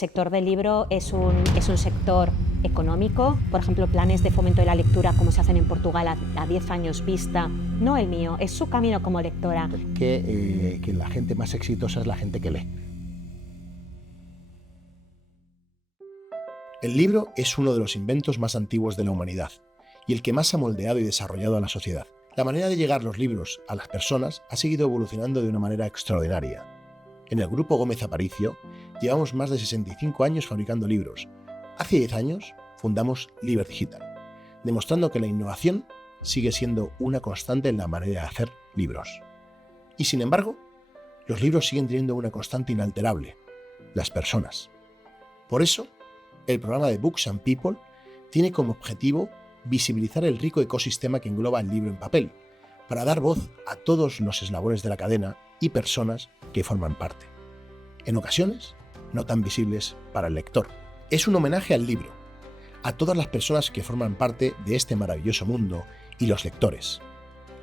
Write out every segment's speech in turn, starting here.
El sector del libro es un sector económico, por ejemplo, planes de fomento de la lectura como se hacen en Portugal a 10 años vista, no el mío, es su camino como lectora. Que la gente más exitosa es la gente que lee. El libro es uno de los inventos más antiguos de la humanidad y el que más ha moldeado y desarrollado a la sociedad. La manera de llegar los libros a las personas ha seguido evolucionando de una manera extraordinaria. En el Grupo Gómez Aparicio llevamos más de 65 años fabricando libros. Hace 10 años fundamos Liber Digital, demostrando que la innovación sigue siendo una constante en la manera de hacer libros. Y sin embargo, los libros siguen teniendo una constante inalterable: las personas. Por eso, el programa de Books and People tiene como objetivo visibilizar el rico ecosistema que engloba el libro en papel, para dar voz a todos los eslabones de la cadena y personas que forman parte. En ocasiones, no tan visibles para el lector. Es un homenaje al libro, a todas las personas que forman parte de este maravilloso mundo y los lectores.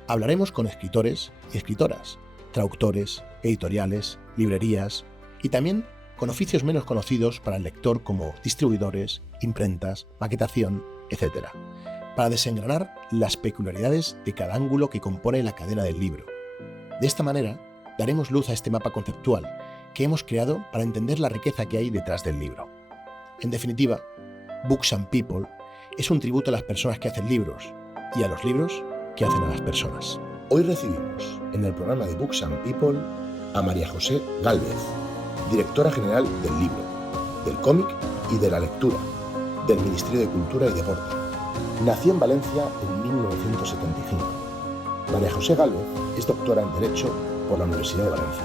Hablaremos con escritores y escritoras, traductores, editoriales, librerías y también con oficios menos conocidos para el lector como distribuidores, imprentas, maquetación, etc., para desengranar las peculiaridades de cada ángulo que compone la cadena del libro. De esta manera, daremos luz a este mapa conceptual que hemos creado para entender la riqueza que hay detrás del libro. En definitiva, Books and People es un tributo a las personas que hacen libros y a los libros que hacen a las personas. Hoy recibimos en el programa de Books and People a María José Gálvez, directora general del libro, del cómic y de la lectura, del Ministerio de Cultura y Deporte. Nació en Valencia en 1975. María José Gálvez es doctora en Derecho por la Universidad de Valencia,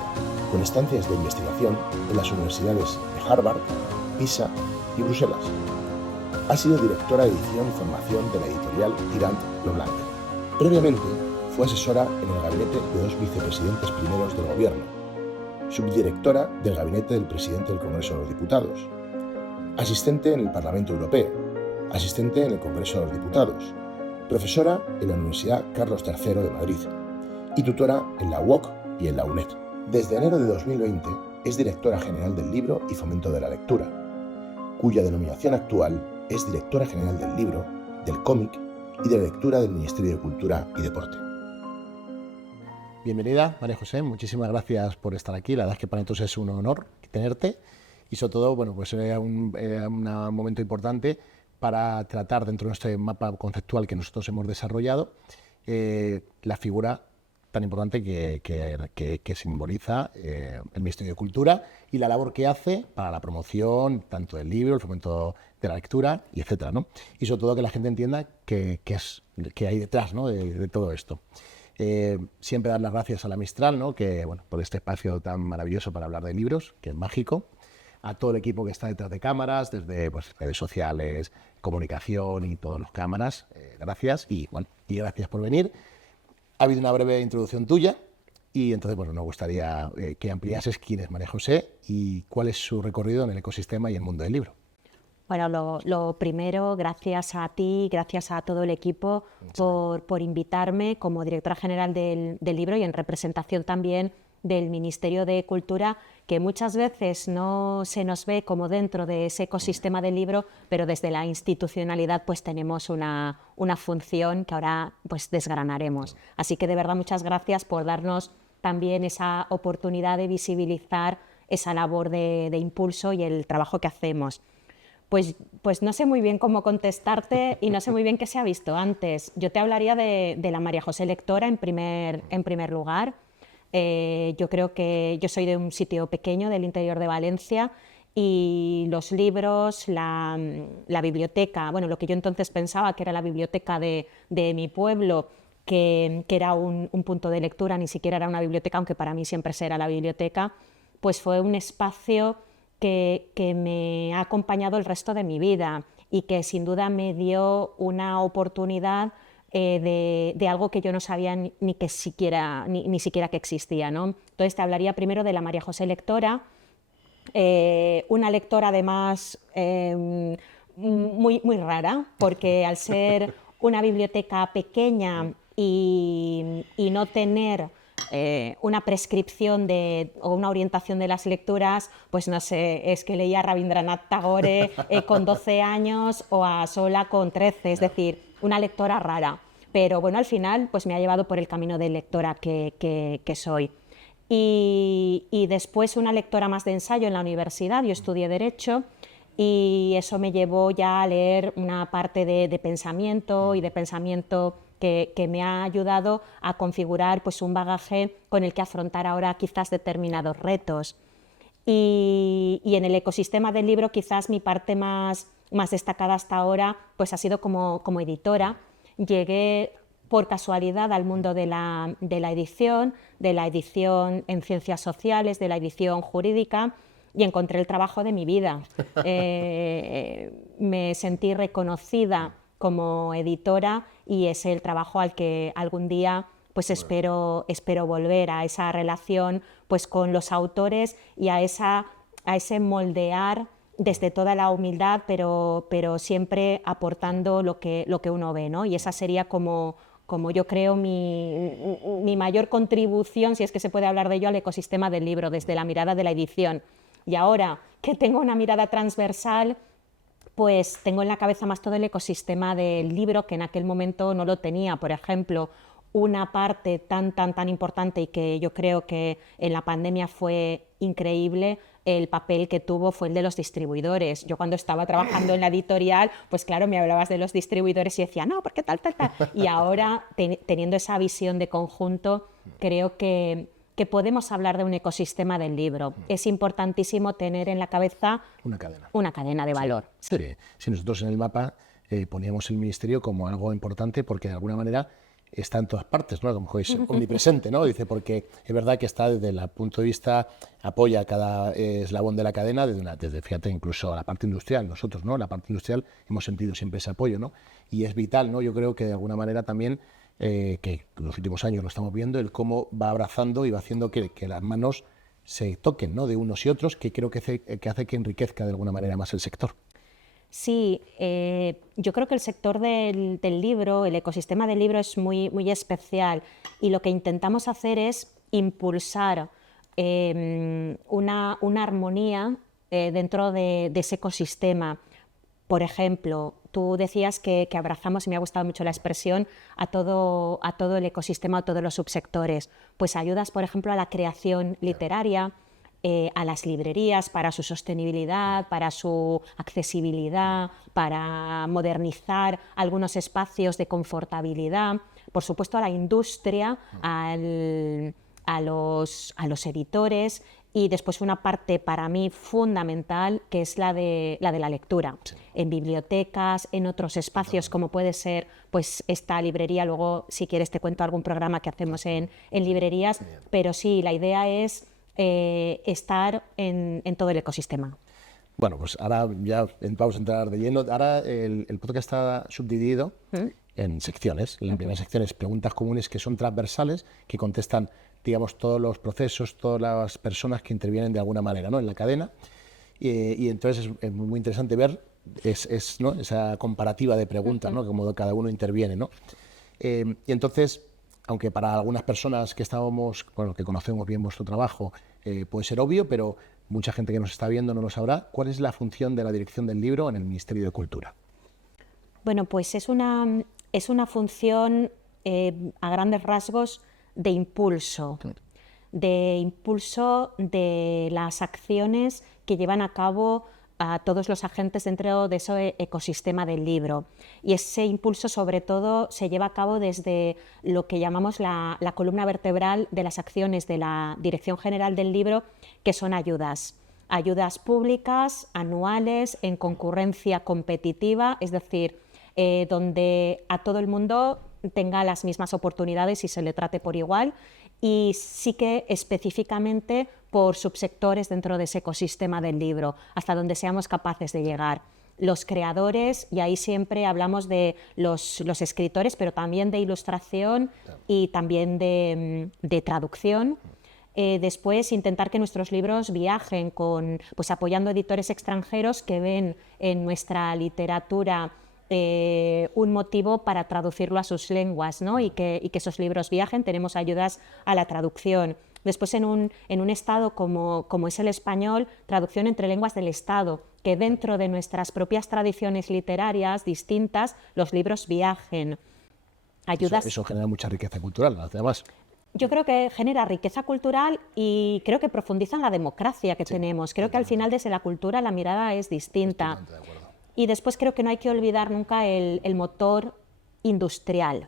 con estancias de investigación en las universidades de Harvard, Pisa y Bruselas. Ha sido directora de edición y formación de la editorial Tirant Lo Blanc. Previamente fue asesora en el gabinete de dos vicepresidentes primeros del gobierno, subdirectora del gabinete del presidente del Congreso de los Diputados, asistente en el Parlamento Europeo, asistente en el Congreso de los Diputados, profesora en la Universidad Carlos III de Madrid y tutora en la UOC y en la UNED. Desde enero de 2020 es directora general del Libro y Fomento de la Lectura, cuya denominación actual es directora general del Libro, del Cómic y de la Lectura del Ministerio de Cultura y Deporte. Bienvenida, María José, muchísimas gracias por estar aquí. La verdad es que para nosotros es un honor tenerte y sobre todo, bueno, pues era un momento importante para tratar dentro de nuestro mapa conceptual que nosotros hemos desarrollado la figura tan importante que simboliza el Ministerio de Cultura y la labor que hace para la promoción tanto del libro, el fomento de la lectura y etcétera, ¿no? Y sobre todo que la gente entienda qué hay detrás, ¿no?, de todo esto. Siempre dar las gracias a la Mistral, ¿no?, que, bueno, por este espacio tan maravilloso para hablar de libros, que es mágico, a todo el equipo que está detrás de cámaras, desde pues, redes sociales, comunicación y todas las cámaras. Gracias y gracias por venir. Ha habido una breve introducción tuya y entonces, bueno, nos gustaría que ampliases quién es María José y cuál es su recorrido en el ecosistema y el mundo del libro. Bueno, lo primero, gracias a ti, gracias a todo el equipo por invitarme como directora general del libro y en representación también del Ministerio de Cultura, que muchas veces no se nos ve como dentro de ese ecosistema del libro, pero desde la institucionalidad pues tenemos una función que ahora pues desgranaremos. Así que de verdad muchas gracias por darnos también esa oportunidad de visibilizar esa labor de impulso y el trabajo que hacemos. Pues no sé muy bien cómo contestarte y no sé muy bien qué se ha visto antes. Yo te hablaría de la María José lectora en primer lugar. Yo creo que yo soy de un sitio pequeño del interior de Valencia y los libros, la biblioteca, bueno, lo que yo entonces pensaba que era la biblioteca de mi pueblo, que era un punto de lectura, ni siquiera era una biblioteca, aunque para mí siempre será la biblioteca, pues fue un espacio que me ha acompañado el resto de mi vida y que sin duda me dio una oportunidad de algo que yo no sabía ni siquiera que existía, ¿no? Entonces te hablaría primero de la María José lectora, una lectora además muy rara, porque al ser una biblioteca pequeña y no tener una prescripción o una orientación de las lecturas, pues no sé, es que leía a Rabindranath Tagore con 12 años o a Sola con 13, es decir, una lectora rara. Pero bueno, al final pues me ha llevado por el camino de lectora que soy. Y después una lectora más de ensayo en la universidad, yo estudié Derecho, y eso me llevó ya a leer una parte de pensamiento y de pensamiento que me ha ayudado a configurar pues, un bagaje con el que afrontar ahora quizás determinados retos. Y en el ecosistema del libro quizás mi parte más destacada hasta ahora pues, ha sido como editora. Llegué por casualidad al mundo de la edición en ciencias sociales, de la edición jurídica, y encontré el trabajo de mi vida. Me sentí reconocida como editora y es el trabajo al que algún día pues espero volver, a esa relación pues con los autores y a ese moldear desde toda la humildad, pero siempre aportando lo que uno ve, ¿no? Y esa sería como yo creo mi mayor contribución, si es que se puede hablar de ello, al ecosistema del libro, desde la mirada de la edición. Y ahora que tengo una mirada transversal, pues tengo en la cabeza más todo el ecosistema del libro, que en aquel momento no lo tenía. Por ejemplo, una parte tan importante y que yo creo que en la pandemia fue increíble, el papel que tuvo fue el de los distribuidores. Yo cuando estaba trabajando en la editorial, pues claro, me hablabas de los distribuidores y decía, no, porque tal. Y ahora, teniendo esa visión de conjunto, creo que podemos hablar de un ecosistema del libro. Es importantísimo tener en la cabeza una cadena de valor. Sí. Si nosotros en el mapa poníamos el ministerio como algo importante porque de alguna manera está en todas partes, ¿no? Como es omnipresente, ¿no? Dice, porque es verdad que está desde el punto de vista, apoya cada eslabón de la cadena, desde fíjate, incluso a la parte industrial. Nosotros, ¿no? La parte industrial hemos sentido siempre ese apoyo, ¿no? Y es vital, ¿no? Yo creo que de alguna manera también, que en los últimos años lo estamos viendo, el cómo va abrazando y va haciendo que las manos se toquen, ¿no? De unos y otros, que creo que hace que enriquezca de alguna manera más el sector. Sí, yo creo que el sector del libro, el ecosistema del libro es muy especial, y lo que intentamos hacer es impulsar una armonía dentro de ese ecosistema. Por ejemplo, tú decías que abrazamos, y me ha gustado mucho la expresión, a todo el ecosistema, a todos los subsectores. Pues ayudas, por ejemplo, a la creación literaria, a las librerías para su sostenibilidad, para su accesibilidad, para modernizar algunos espacios de confortabilidad, por supuesto a la industria, a los editores, y después una parte para mí fundamental que es la de la lectura, sí. En bibliotecas, en otros espacios como puede ser pues esta librería. Luego si quieres te cuento algún programa que hacemos en librerías, pero sí, la idea es estar en todo el ecosistema. Bueno, pues ahora ya vamos a entrar de lleno. Ahora el podcast está subdividido en secciones. La primera sección es preguntas comunes que son transversales, que contestan, digamos, todos los procesos, todas las personas que intervienen de alguna manera, ¿no? En la cadena. Y entonces es muy interesante ver ¿no? esa comparativa de preguntas, ¿no? Como cada uno interviene, ¿no? Y entonces, aunque para algunas personas que que conocemos bien vuestro trabajo, puede ser obvio, pero mucha gente que nos está viendo no lo sabrá. ¿Cuál es la función de la dirección del libro en el Ministerio de Cultura? Bueno, pues es una función a grandes rasgos de impulso de las acciones que llevan a cabo a todos los agentes dentro de ese ecosistema del libro. Y ese impulso, sobre todo, se lleva a cabo desde lo que llamamos la columna vertebral de las acciones de la Dirección General del Libro, que son ayudas públicas, anuales, en concurrencia competitiva, es decir, donde a todo el mundo tenga las mismas oportunidades y se le trate por igual, y sí que específicamente por subsectores dentro de ese ecosistema del libro, hasta donde seamos capaces de llegar. Los creadores, y ahí siempre hablamos de los escritores, pero también de ilustración y también de traducción. Después, intentar que nuestros libros viajen pues apoyando editores extranjeros que ven en nuestra literatura un motivo para traducirlo a sus lenguas, ¿no? y que esos libros viajen. Tenemos ayudas a la traducción. Después, en un estado como es el español, traducción entre lenguas del Estado, que dentro de nuestras propias tradiciones literarias distintas, los libros viajen. Ayudas... Eso genera mucha riqueza cultural, además. Yo creo que genera riqueza cultural y creo que profundiza en la democracia que tenemos. Creo que al final, desde la cultura, la mirada es distinta. Y después creo que no hay que olvidar nunca el motor industrial,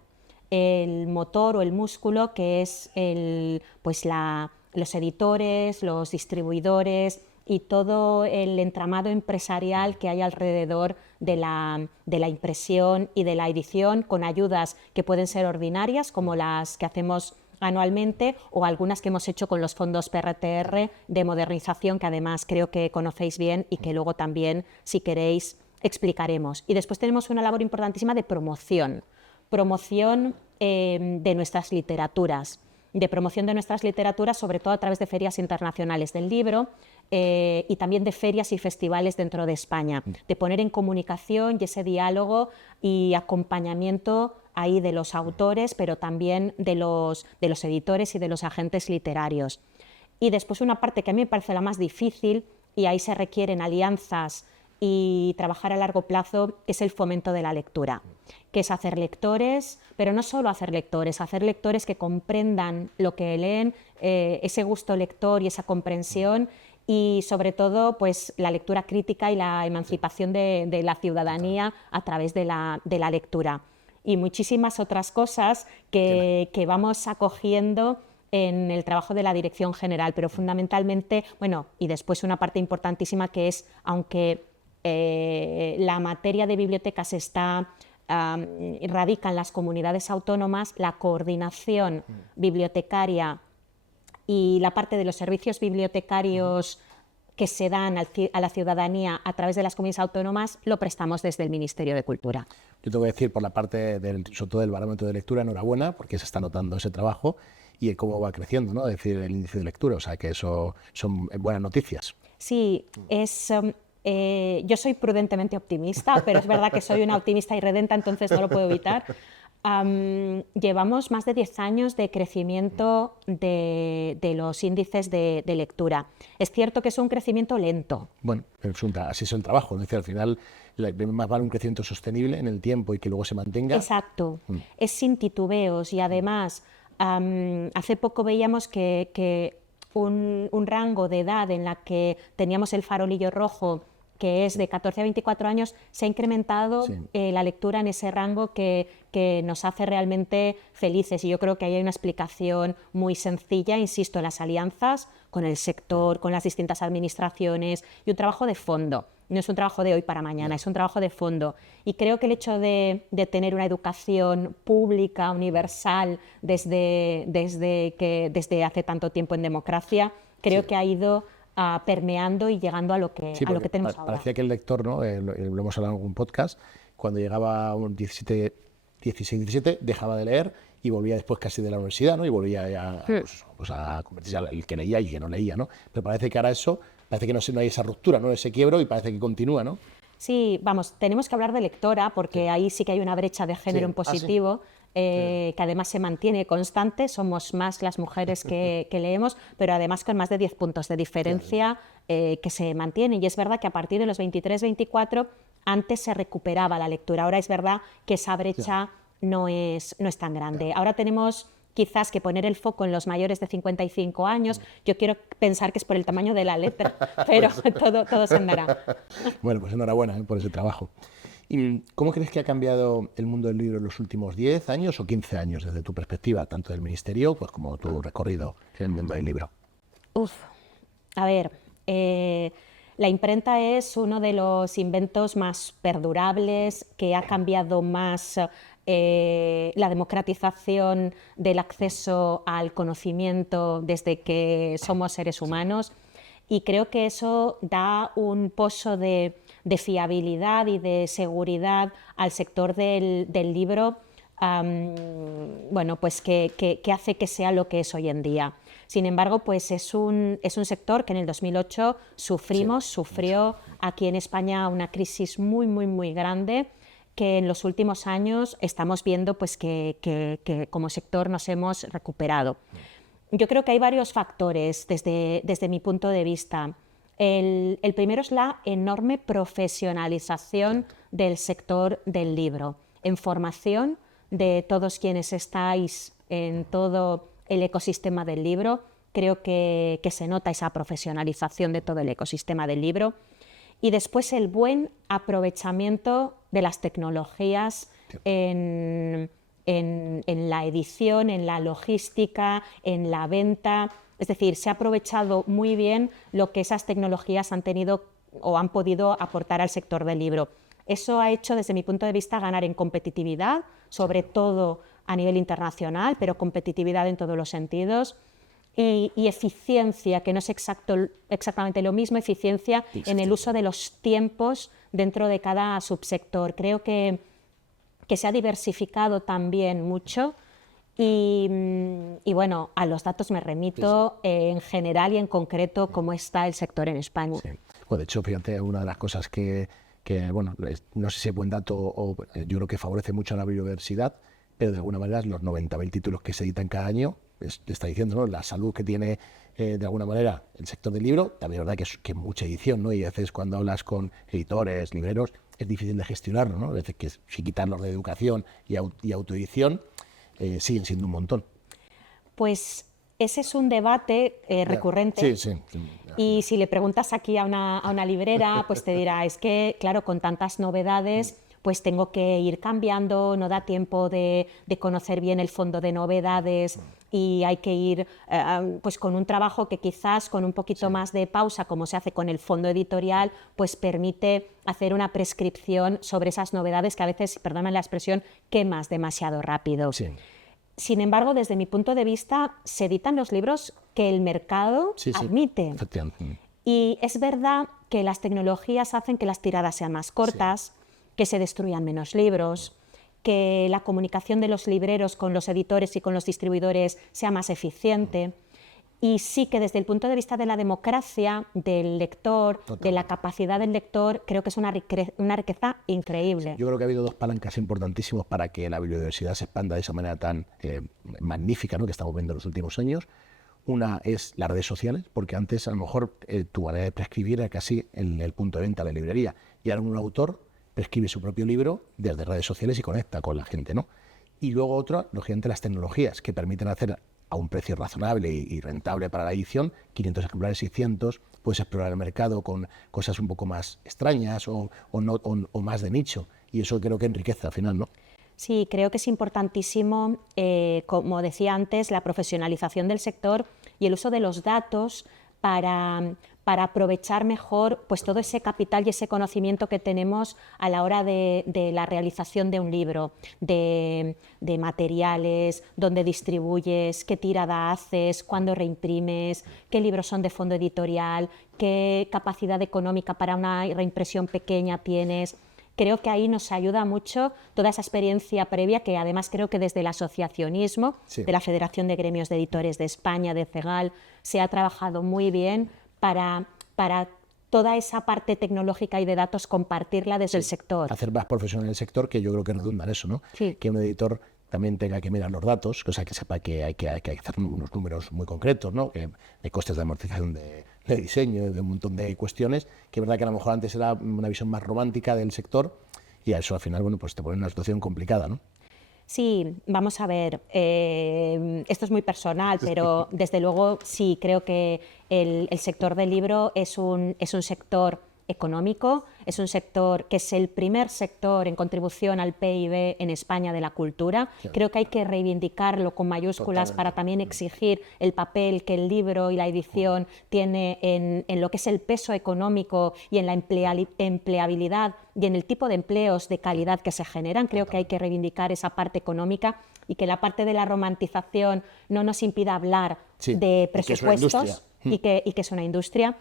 el motor o el músculo que es los editores, los distribuidores y todo el entramado empresarial que hay alrededor de la impresión y de la edición, con ayudas que pueden ser ordinarias, como las que hacemos anualmente, o algunas que hemos hecho con los fondos PRTR de modernización, que además creo que conocéis bien y que luego también, si queréis, explicaremos. Y después tenemos una labor importantísima de promoción de nuestras literaturas, sobre todo a través de ferias internacionales del libro y también de ferias y festivales dentro de España, de poner en comunicación y ese diálogo y acompañamiento ahí de los autores, pero también de los editores y de los agentes literarios. Y después una parte que a mí me parece la más difícil, y ahí se requieren alianzas y trabajar a largo plazo, es el fomento de la lectura, que es hacer lectores, pero no solo hacer lectores que comprendan lo que leen, ese gusto lector y esa comprensión, y sobre todo pues la lectura crítica y la emancipación de la ciudadanía a través de la lectura. Y muchísimas otras cosas que vamos acogiendo en el trabajo de la Dirección General, pero fundamentalmente, bueno, y después una parte importantísima que es, aunque la materia de bibliotecas radica en las comunidades autónomas, la coordinación bibliotecaria y la parte de los servicios bibliotecarios que se dan a la ciudadanía a través de las comunidades autónomas lo prestamos desde el Ministerio de Cultura. Yo tengo que decir, por la parte sobre todo del barómetro de lectura, enhorabuena, porque se está notando ese trabajo y cómo va creciendo, ¿no? Es decir, el índice de lectura, o sea que eso son buenas noticias. Sí, yo soy prudentemente optimista, pero es verdad que soy una optimista irredenta, entonces no lo puedo evitar. Llevamos más de 10 años de crecimiento de los índices de lectura. Es cierto que es un crecimiento lento. Bueno, así es el trabajo, ¿no? Es decir, al final más vale un crecimiento sostenible en el tiempo y que luego se mantenga. Exacto, es sin titubeos y además hace poco veíamos que un rango de edad en la que teníamos el farolillo rojo, que es de 14 a 24 años, se ha incrementado la lectura en ese rango que nos hace realmente felices. Y yo creo que ahí hay una explicación muy sencilla, insisto, en las alianzas con el sector, con las distintas administraciones, y un trabajo de fondo. No es un trabajo de hoy para mañana, es un trabajo de fondo. Y creo que el hecho de tener una educación pública, universal, desde hace tanto tiempo en democracia, creo que ha ido permeando y llegando a lo que tenemos ahora. Parecía que el lector, ¿no? Lo hemos hablado en algún podcast, cuando llegaba a un 16, 17, dejaba de leer y volvía después casi de la universidad, ¿no? Y volvía ya a convertirse en el que leía y que no leía, ¿no? Pero parece que ahora parece que no hay esa ruptura, ¿no? Ese quiebro, y parece que continúa, ¿no? Sí, vamos, tenemos que hablar de lectora, porque ahí sí que hay una brecha de género en positivo. Que además se mantiene constante, somos más las mujeres que leemos, pero además con más de 10 puntos de diferencia que se mantiene. Y es verdad que a partir de los 23, 24, antes se recuperaba la lectura. Ahora es verdad que esa brecha no es tan grande. Ahora tenemos quizás que poner el foco en los mayores de 55 años. Yo quiero pensar que es por el tamaño de la letra, pero todo se andará. Bueno, pues enhorabuena por ese trabajo. ¿Y cómo crees que ha cambiado el mundo del libro en los últimos 10 años o 15 años, desde tu perspectiva, tanto del Ministerio pues, como tu recorrido en el mundo del libro? A ver, la imprenta es uno de los inventos más perdurables, que ha cambiado más la democratización del acceso al conocimiento desde que somos seres humanos, y creo que eso da un pozo de fiabilidad y de seguridad al sector del libro, bueno, pues que hace que sea lo que es hoy en día. Sin embargo, pues es un sector que en el 2008 sufrió aquí en España una crisis muy, muy, muy grande, que en los últimos años estamos viendo pues, que como sector nos hemos recuperado. Yo creo que hay varios factores desde mi punto de vista. El primero es la enorme profesionalización del sector del libro, en formación de todos quienes estáis en todo el ecosistema del libro. Creo que se nota esa profesionalización de todo el ecosistema del libro. Y después el buen aprovechamiento de las tecnologías en la edición, en la logística, en la venta. Es decir, se ha aprovechado muy bien lo que esas tecnologías han tenido o han podido aportar al sector del libro. Eso ha hecho, desde mi punto de vista, ganar en competitividad, sobre todo a nivel internacional, pero competitividad en todos los sentidos. Y eficiencia, que no es exactamente lo mismo, eficiencia en el uso de los tiempos dentro de cada subsector. Creo que se ha diversificado también mucho y bueno, a los datos me remito en general y en concreto cómo está el sector en España. Sí. Bueno, de hecho, fíjate, una de las cosas que bueno, no sé si es buen dato o yo creo que favorece mucho a la biodiversidad, pero de alguna manera los 90.000 títulos que se editan cada año, está diciendo, ¿no?, la salud que tiene de alguna manera el sector del libro. También es verdad que es mucha edición, ¿no? Y a veces cuando hablas con editores, libreros, es difícil de gestionarlo, ¿no? A veces que si quitarlos de educación y autoedición, siguen siendo un montón. Pues ese es un debate recurrente. Sí. Y si le preguntas aquí a una librera, pues te dirá, es que, claro, con tantas novedades, pues tengo que ir cambiando, no da tiempo de conocer bien el fondo de novedades y hay que ir pues con un trabajo que quizás con un poquito más de pausa, como se hace con el fondo editorial, pues permite hacer una prescripción sobre esas novedades que a veces, perdóname la expresión, quemas demasiado rápido. Sí. Sin embargo, desde mi punto de vista, se editan los libros que el mercado admite. Efectivamente. Y es verdad que las tecnologías hacen que las tiradas sean más cortas, que se destruyan menos libros, que la comunicación de los libreros con los editores y con los distribuidores sea más eficiente. Y sí que desde el punto de vista de la democracia, del lector, de la capacidad del lector, creo que es una riqueza increíble. Yo creo que ha habido dos palancas importantísimas para que la biodiversidad se expanda de esa manera tan magnífica, ¿no?, que estamos viendo en los últimos años. Una es las redes sociales, porque antes a lo mejor tu manera de prescribir era casi en el punto de venta de la librería, y ahora un autor prescribe su propio libro desde redes sociales y conecta con la gente, ¿no? Y luego otra, lógicamente, las tecnologías que permiten hacer a un precio razonable y rentable para la edición, 500 ejemplares, 600, puedes explorar el mercado con cosas un poco más extrañas o más de nicho, y eso creo que enriquece al final, ¿no? Sí, creo que es importantísimo, como decía antes, la profesionalización del sector y el uso de los datos para aprovechar mejor pues, todo ese capital y ese conocimiento que tenemos a la hora de la realización de un libro, de materiales, dónde distribuyes, qué tirada haces, cuándo reimprimes, qué libros son de fondo editorial, qué capacidad económica para una reimpresión pequeña tienes. Creo que ahí nos ayuda mucho toda esa experiencia previa que además creo que desde el asociacionismo de la Federación de Gremios de Editores de España, de CEGAL, se ha trabajado muy bien para toda esa parte tecnológica y de datos compartirla desde el sector. Hacer más profesional el sector, que yo creo que redunda en eso, ¿no? Sí. Que un editor también tenga que mirar los datos, o sea, que sepa que hay que hacer unos números muy concretos, ¿no? Que de costes de amortización de diseño, de un montón de cuestiones, que es verdad que a lo mejor antes era una visión más romántica del sector, y a eso al final, bueno, pues te pone en una situación complicada, ¿no? Sí, vamos a ver, esto es muy personal, pero desde luego sí, creo que el sector del libro es un sector económico, es un sector que es el primer sector en contribución al PIB en España de la cultura. Creo que hay que reivindicarlo con mayúsculas para también exigir el papel que el libro y la edición tiene en lo que es el peso económico y en la empleabilidad y en el tipo de empleos de calidad que se generan. Creo que hay que reivindicar esa parte económica y que la parte de la romantización no nos impida hablar de presupuestos y que es una industria.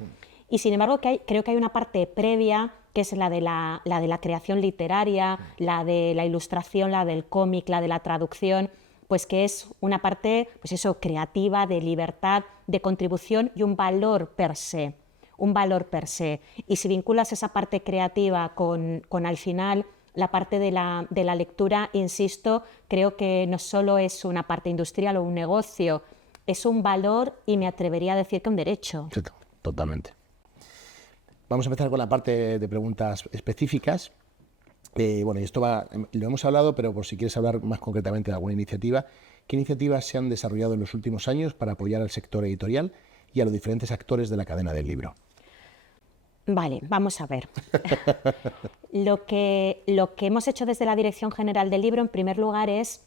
Y sin embargo, creo que hay una parte previa, que es la de la creación literaria, la de la ilustración, la del cómic, la de la traducción, pues que es una parte, pues eso, creativa, de libertad, de contribución y un valor per se. Y si vinculas esa parte creativa con al final la parte de la lectura, insisto, creo que no solo es una parte industrial o un negocio, es un valor y me atrevería a decir que un derecho. Sí, totalmente. Vamos a empezar con la parte de preguntas específicas. Bueno, y esto lo hemos hablado, pero por si quieres hablar más concretamente de alguna iniciativa, ¿qué iniciativas se han desarrollado en los últimos años para apoyar al sector editorial y a los diferentes actores de la cadena del libro? Vale, vamos a ver. Lo que hemos hecho desde la Dirección General del Libro, en primer lugar, es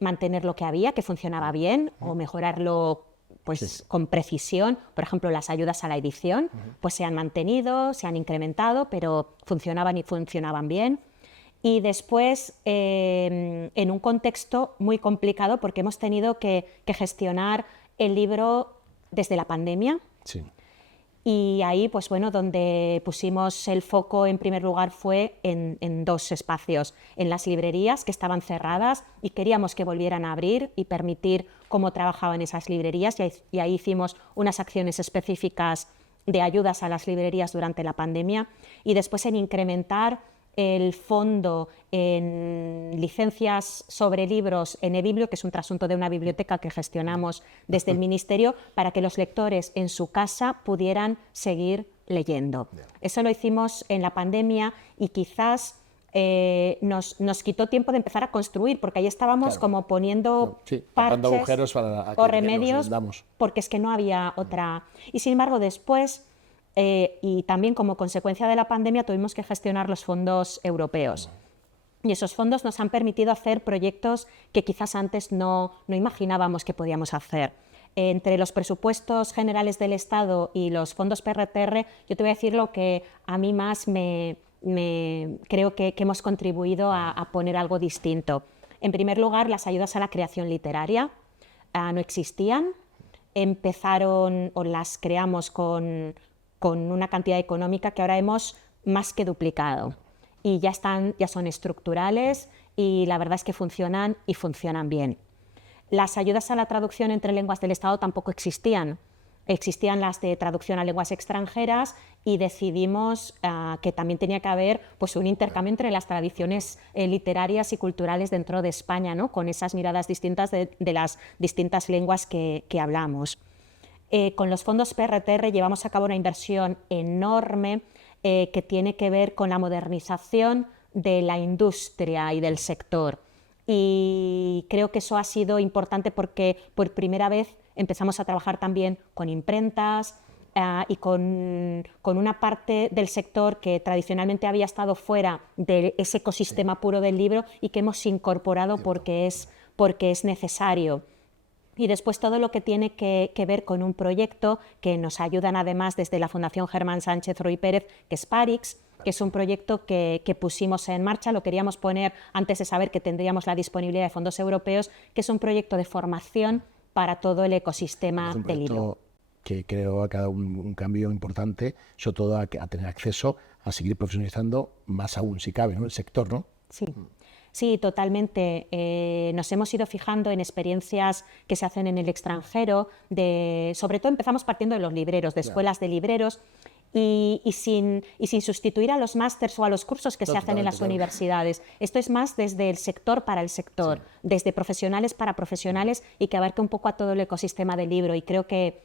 mantener lo que había, que funcionaba bien, o mejorarlo pues, con precisión. Por ejemplo, las ayudas a la edición pues, se han mantenido, se han incrementado, pero funcionaban y funcionaban bien. Y después, en un contexto muy complicado, porque hemos tenido que gestionar el libro desde la pandemia. Sí. Y ahí, pues bueno, donde pusimos el foco en primer lugar fue en dos espacios, en las librerías que estaban cerradas y queríamos que volvieran a abrir y permitir cómo trabajaban esas librerías, y ahí hicimos unas acciones específicas de ayudas a las librerías durante la pandemia, y después en incrementar el fondo en licencias sobre libros en eBiblio, que es un trasunto de una biblioteca que gestionamos desde el Ministerio, para que los lectores en su casa pudieran seguir leyendo. Eso lo hicimos en la pandemia y quizás nos quitó tiempo de empezar a construir, porque ahí estábamos como poniendo parches agujeros o remedios, porque es que no había otra. Y sin embargo, después, y también como consecuencia de la pandemia, tuvimos que gestionar los fondos europeos. Y esos fondos nos han permitido hacer proyectos que quizás antes no imaginábamos que podíamos hacer. Entre los presupuestos generales del Estado y los fondos PRTR, yo te voy a decir lo que a mí más creo que hemos contribuido a poner algo distinto. En primer lugar, las ayudas a la creación literaria no existían. Empezaron o las creamos con una cantidad económica que ahora hemos más que duplicado. Y ya son estructurales y la verdad es que funcionan y funcionan bien. Las ayudas a la traducción entre lenguas del Estado tampoco existían. Existían las de traducción a lenguas extranjeras y decidimos que también tenía que haber pues, un intercambio entre las tradiciones literarias y culturales dentro de España, ¿no? Con esas miradas distintas de las distintas lenguas que hablamos. Con los fondos PRTR llevamos a cabo una inversión enorme que tiene que ver con la modernización de la industria y del sector. Y creo que eso ha sido importante porque por primera vez empezamos a trabajar también con imprentas y con una parte del sector que tradicionalmente había estado fuera de ese ecosistema puro del libro y que hemos incorporado porque es necesario. Y después todo lo que tiene que ver con un proyecto que nos ayudan además desde la Fundación Germán Sánchez Ruy Pérez, que es Parix, que es un proyecto que pusimos en marcha, lo queríamos poner antes de saber que tendríamos la disponibilidad de fondos europeos, que es un proyecto de formación para todo el ecosistema del libro. Que creo que ha dado un cambio importante, sobre todo a tener acceso a seguir profesionalizando más aún, si cabe, ¿no? El sector, ¿no? Sí, totalmente. Nos hemos ido fijando en experiencias que se hacen en el extranjero, sobre todo empezamos partiendo de los libreros, de escuelas de libreros, y sin sustituir a los másters o a los cursos que se hacen en las universidades. Esto es más desde el sector para el sector, desde profesionales para profesionales y que abarque un poco a todo el ecosistema del libro. Y creo que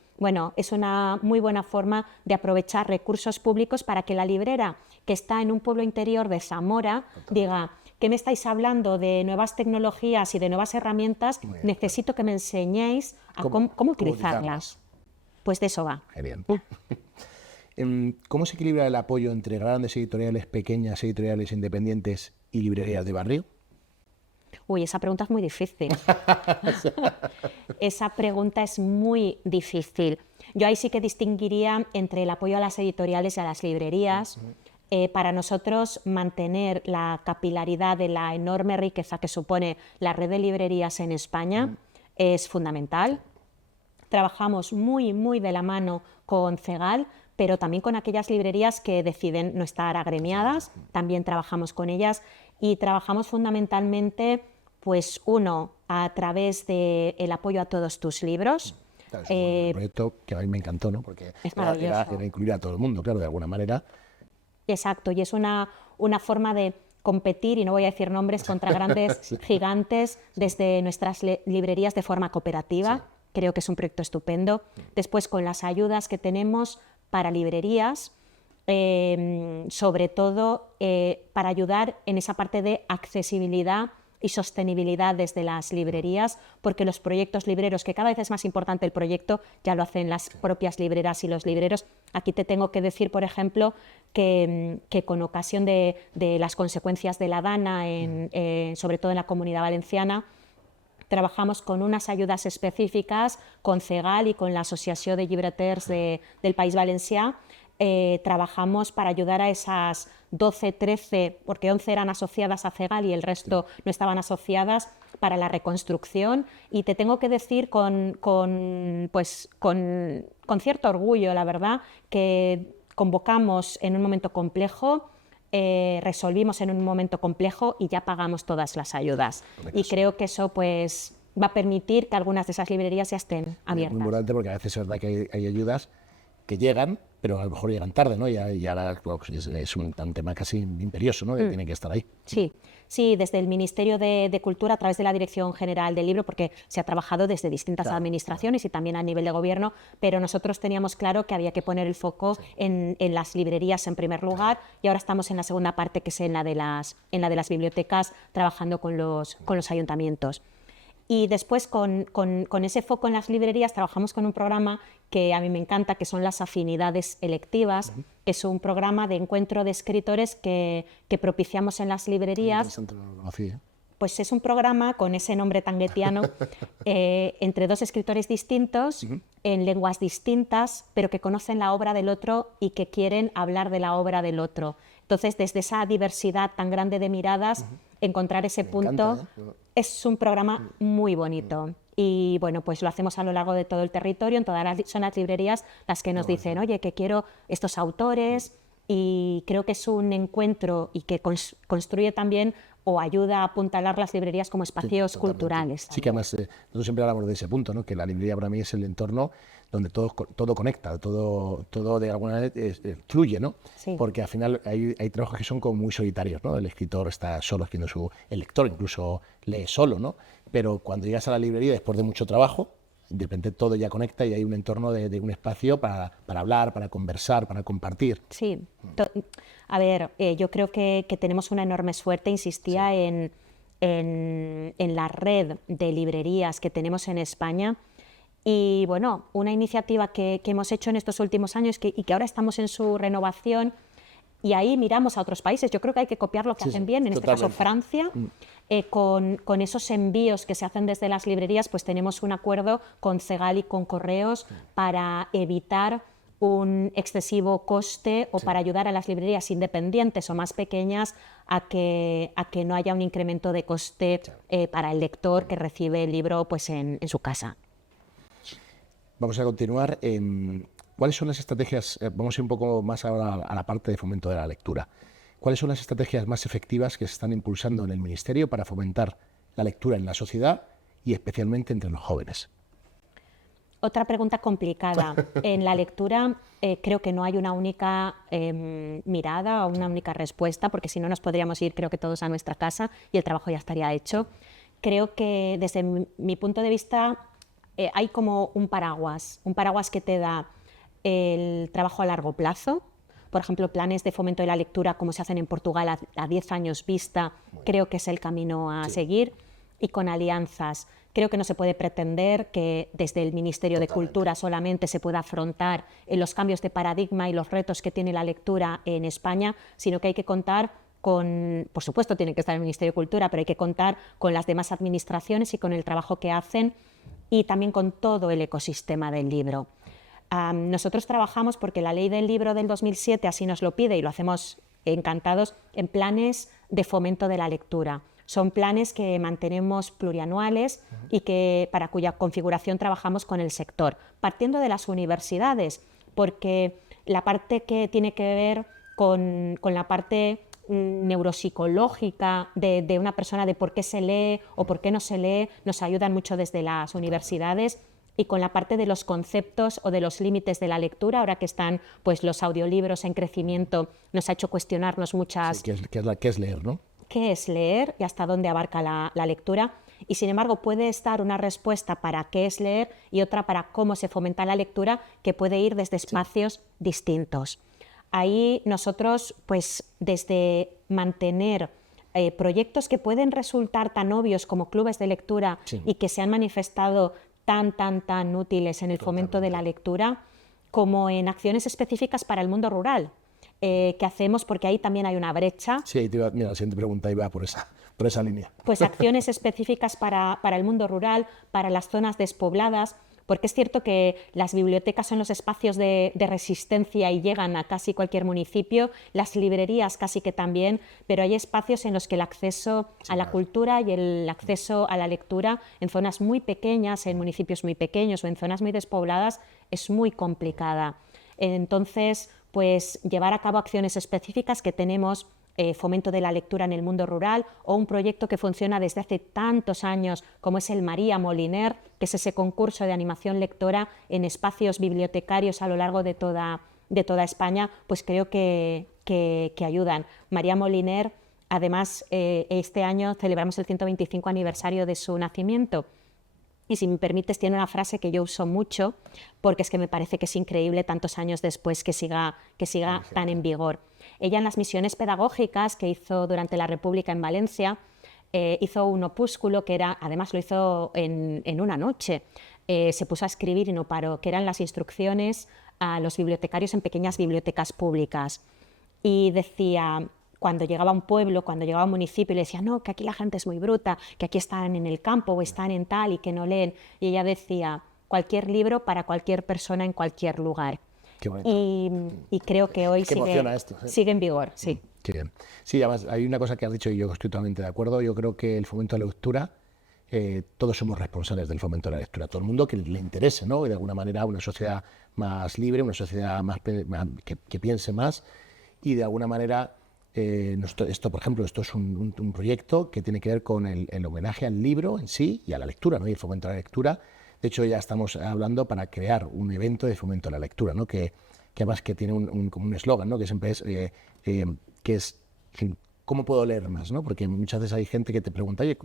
es una muy buena forma de aprovechar recursos públicos para que la librera que está en un pueblo interior de Zamora diga: ¿qué me estáis hablando de nuevas tecnologías y de nuevas herramientas? Necesito que me enseñéis a cómo utilizarlas. Pues de eso va. Genial. ¿Cómo se equilibra el apoyo entre grandes editoriales, pequeñas editoriales independientes y librerías de barrio? Uy, esa pregunta es muy difícil. Esa pregunta es muy difícil. Yo ahí sí que distinguiría entre el apoyo a las editoriales y a las librerías. Para nosotros mantener la capilaridad de la enorme riqueza que supone la red de librerías en España es fundamental. Trabajamos muy, muy de la mano con CEGAL, pero también con aquellas librerías que deciden no estar agremiadas, también trabajamos con ellas y trabajamos fundamentalmente, pues uno, a través del apoyo a todos tus libros. Claro, es un proyecto que a mí me encantó, ¿no? Porque era incluir a todo el mundo, claro, de alguna manera. Exacto, y es una forma de competir, y no voy a decir nombres, contra grandes Sí. gigantes desde nuestras librerías de forma cooperativa. Sí. Creo que es un proyecto estupendo. Después, con las ayudas que tenemos para librerías, sobre todo para ayudar en esa parte de accesibilidad y sostenibilidad desde las librerías, porque los proyectos libreros, que cada vez es más importante el proyecto, ya lo hacen las propias libreras y los libreros. Aquí te tengo que decir, por ejemplo, que con ocasión de las consecuencias de la Dana, sobre todo en la Comunidad Valenciana, trabajamos con unas ayudas específicas con CEGAL y con la Asociació de Llibreters del País Valencià. Trabajamos para ayudar a esas 12, 13, porque 11 eran asociadas a CEGAL y el resto no estaban asociadas, para la reconstrucción. Y te tengo que decir con cierto orgullo, la verdad, que convocamos en un momento complejo, resolvimos en un momento complejo y ya pagamos todas las ayudas. Y creo que eso pues va a permitir que algunas de esas librerías ya estén abiertas. Muy importante, porque a veces es verdad que hay ayudas que llegan, pero a lo mejor llegan tarde, ¿no? Y ahora pues, es un tema casi imperioso, ¿no? Que tiene que estar ahí. Sí, desde el Ministerio de Cultura, a través de la Dirección General del Libro, porque se ha trabajado desde distintas administraciones y también a nivel de gobierno, pero nosotros teníamos claro que había que poner el foco en las librerías en primer lugar, y ahora estamos en la segunda parte, que es en la de las bibliotecas, trabajando con los ayuntamientos. Y después, con ese foco en las librerías, trabajamos con un programa que a mí me encanta, que son las afinidades electivas, que es un programa de encuentro de escritores que propiciamos en las librerías. Pues es un programa con ese nombre tan guetiano, entre dos escritores distintos, en lenguas distintas, pero que conocen la obra del otro y que quieren hablar de la obra del otro. Entonces, desde esa diversidad tan grande de miradas, encontrar ese punto. Es un programa muy bonito. Y bueno, pues lo hacemos a lo largo de todo el territorio, son las librerías las que nos dicen, oye, que quiero estos autores, y creo que es un encuentro y que construye también o ayuda a apuntalar las librerías como espacios culturales. Sí, que además nosotros siempre hablamos de ese punto, ¿no? Que la librería para mí es el entorno donde todo conecta, todo de alguna manera fluye, ¿no? Sí. Porque al final hay trabajos que son como muy solitarios, ¿no? El escritor está solo escribiendo el lector incluso lee solo, ¿no? Pero cuando llegas a la librería después de mucho trabajo, de repente todo ya conecta y hay un entorno de un espacio para hablar, para conversar, para compartir. Sí. A ver, yo creo que tenemos una enorme suerte, insistía, en la red de librerías que tenemos en España. Y bueno, una iniciativa que hemos hecho en estos últimos años y que ahora estamos en su renovación, y ahí miramos a otros países. Yo creo que hay que copiar lo que hacen bien, en este caso Francia. Con esos envíos que se hacen desde las librerías, pues tenemos un acuerdo con CEGAL y con Correos para evitar un excesivo coste o para ayudar a las librerías independientes o más pequeñas a que no haya un incremento de coste para el lector que recibe el libro pues en su casa. Vamos a continuar. ¿Cuáles son las estrategias? Vamos a ir un poco más ahora a la parte de fomento de la lectura. ¿Cuáles son las estrategias más efectivas que se están impulsando en el Ministerio para fomentar la lectura en la sociedad y especialmente entre los jóvenes? Otra pregunta complicada. En la lectura creo que no hay una única mirada o una única respuesta, porque si no nos podríamos ir, creo que todos a nuestra casa y el trabajo ya estaría hecho. Creo que desde mi punto de vista hay como un paraguas que te da el trabajo a largo plazo. Por ejemplo, planes de fomento de la lectura como se hacen en Portugal a 10 años vista, creo que es el camino a seguir. Y con alianzas. Creo que no se puede pretender que desde el Ministerio de Cultura solamente se pueda afrontar los cambios de paradigma y los retos que tiene la lectura en España, sino que hay que contar con, por supuesto tiene que estar el Ministerio de Cultura, pero hay que contar con las demás administraciones y con el trabajo que hacen, y también con todo el ecosistema del libro. Nosotros trabajamos, porque la Ley del Libro del 2007 así nos lo pide y lo hacemos encantados, en planes de fomento de la lectura. Son planes que mantenemos plurianuales y para cuya configuración trabajamos con el sector, partiendo de las universidades, porque la parte que tiene que ver con la parte neuropsicológica de una persona, de por qué se lee o por qué no se lee, nos ayudan mucho desde las universidades. Y con la parte de los conceptos o de los límites de la lectura, ahora que están pues los audiolibros en crecimiento, nos ha hecho cuestionarnos muchas... Sí, ¿qué es leer, no? qué es leer y hasta dónde abarca la lectura. Y sin embargo puede estar una respuesta para qué es leer y otra para cómo se fomenta la lectura, que puede ir desde espacios distintos. Ahí nosotros, pues desde mantener proyectos que pueden resultar tan obvios como clubes de lectura y que se han manifestado tan útiles en el fomento de la lectura, como en acciones específicas para el mundo rural, que hacemos porque ahí también hay una brecha. Sí, mira, la siguiente pregunta iba por esa línea. Pues acciones específicas para el mundo rural, para las zonas despobladas, porque es cierto que las bibliotecas son los espacios de resistencia y llegan a casi cualquier municipio, las librerías casi que también, pero hay espacios en los que el acceso a la cultura y el acceso a la lectura en zonas muy pequeñas, en municipios muy pequeños o en zonas muy despobladas es muy complicada. Entonces, pues llevar a cabo acciones específicas que tenemos, fomento de la lectura en el mundo rural, o un proyecto que funciona desde hace tantos años como es el María Moliner, que es ese concurso de animación lectora en espacios bibliotecarios a lo largo de toda España, pues creo que ayudan. María Moliner, además, este año celebramos el 125 aniversario de su nacimiento. Y si me permites, tiene una frase que yo uso mucho, porque es que me parece que es increíble tantos años después que siga tan en vigor. Ella, en las misiones pedagógicas que hizo durante la República en Valencia, hizo un opúsculo que era, además lo hizo en una noche, se puso a escribir y no paró, que eran las instrucciones a los bibliotecarios en pequeñas bibliotecas públicas. Y decía, cuando llegaba a un pueblo, cuando llegaba a un municipio, y le decía, no, que aquí la gente es muy bruta, que aquí están en el campo o están en tal y que no leen. Y ella decía, cualquier libro para cualquier persona en cualquier lugar. Qué bonito. Y creo que hoy sigue en vigor. Sí. Qué bien. Sí, además hay una cosa que has dicho y yo estoy totalmente de acuerdo. Yo creo que el fomento de la lectura, todos somos responsables del fomento de la lectura. Todo el mundo que le interese, ¿no? Y de alguna manera una sociedad más libre, una sociedad que piense más y de alguna manera... esto, por ejemplo, esto es un proyecto que tiene que ver con el homenaje al libro en sí y a la lectura, ¿no? Y el fomento de la lectura. De hecho, ya estamos hablando para crear un evento de fomento de la lectura, ¿no? Que además que tiene como un eslogan, ¿no? Que siempre es, ¿cómo puedo leer más? ¿No? Porque muchas veces hay gente que te pregunta, oye,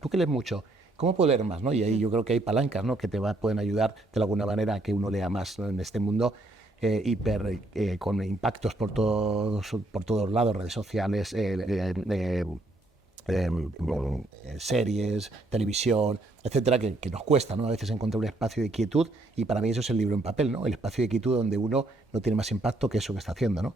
tú que lees mucho, ¿cómo puedo leer más? ¿No? Y ahí yo creo que hay palancas, ¿no? Que pueden ayudar de alguna manera a que uno lea más, ¿no? En este mundo con impactos por todos lados, redes sociales, series, televisión, etcétera, que nos cuesta, ¿no? A veces encontrar un espacio de quietud, y para mí eso es el libro en papel, ¿no? El espacio de quietud donde uno no tiene más impacto que eso que está haciendo, ¿no?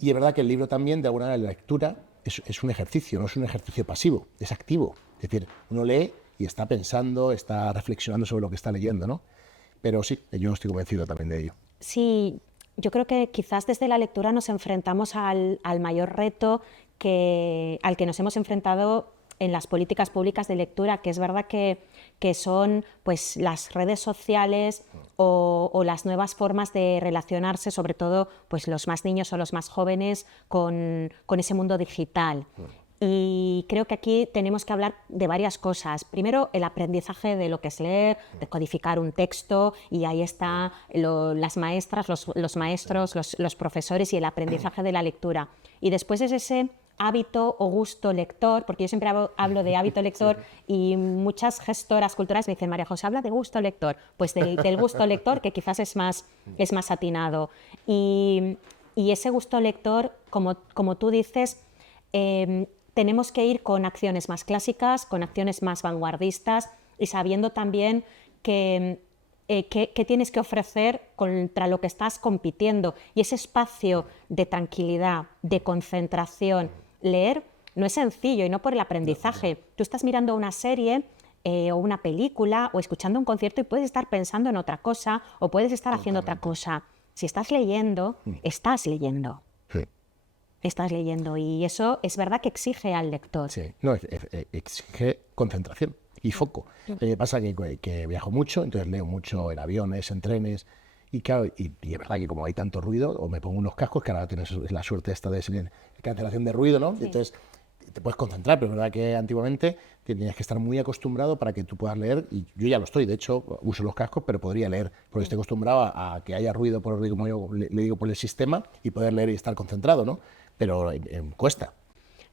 Y es verdad que el libro también, de alguna manera, la lectura es un ejercicio, no es un ejercicio pasivo, es activo. Es decir, uno lee y está pensando, está reflexionando sobre lo que está leyendo, ¿no? Pero sí, yo estoy convencido también de ello. Sí, yo creo que quizás desde la lectura nos enfrentamos al mayor reto al que nos hemos enfrentado en las políticas públicas de lectura, que es verdad que son pues, las redes sociales o las nuevas formas de relacionarse, sobre todo pues, los más niños o los más jóvenes, con ese mundo digital. Y creo que aquí tenemos que hablar de varias cosas. Primero, el aprendizaje de lo que es leer, de codificar un texto, y ahí está las maestras, los maestros, los profesores, y el aprendizaje de la lectura. Y después es ese hábito o gusto lector, porque yo siempre hablo de hábito lector, y muchas gestoras culturales me dicen, María José, habla de gusto lector. Pues del gusto lector, que quizás es más atinado. Y ese gusto lector, como tú dices, tenemos que ir con acciones más clásicas, con acciones más vanguardistas, y sabiendo también que tienes que ofrecer contra lo que estás compitiendo. Y ese espacio de tranquilidad, de concentración, leer no es sencillo, y no por el aprendizaje. Tú estás mirando una serie o una película o escuchando un concierto y puedes estar pensando en otra cosa o puedes estar haciendo otra cosa. Si estás leyendo, estás leyendo. Sí. Estás leyendo, y eso es verdad que exige al lector. Sí, no, exige concentración y foco. Pasa que viajo mucho, entonces leo mucho en aviones, en trenes, y claro, y es verdad que como hay tanto ruido, o me pongo unos cascos, que ahora tienes la suerte esta de cancelación de ruido, ¿no? Sí. Entonces te puedes concentrar, pero es verdad que antiguamente tenías que estar muy acostumbrado para que tú puedas leer, y yo ya lo estoy, de hecho uso los cascos, pero podría leer, porque estoy acostumbrado a que haya ruido, como yo le digo, por el sistema, y poder leer y estar concentrado, ¿no? Pero cuesta.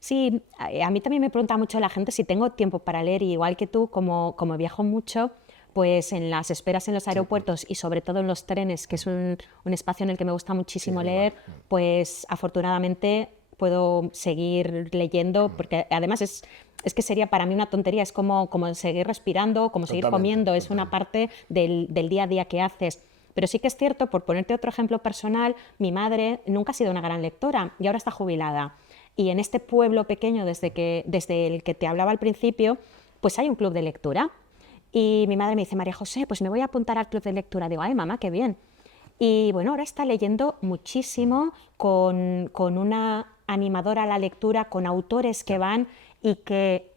Sí, a mí también me pregunta mucho la gente si tengo tiempo para leer, y igual que tú, como viajo mucho, pues en las esperas en los aeropuertos y sobre todo en los trenes, que es un espacio en el que me gusta muchísimo leer, pues afortunadamente puedo seguir leyendo, porque además es que sería para mí una tontería, es como seguir respirando, como seguir comiendo, es una parte del día a día que haces. Pero sí que es cierto, por ponerte otro ejemplo personal, mi madre nunca ha sido una gran lectora y ahora está jubilada. Y en este pueblo pequeño, desde el que te hablaba al principio, pues hay un club de lectura. Y mi madre me dice, María José, pues me voy a apuntar al club de lectura. Digo, ay, mamá, qué bien. Y bueno, ahora está leyendo muchísimo con una animadora a la lectura, con autores que van y que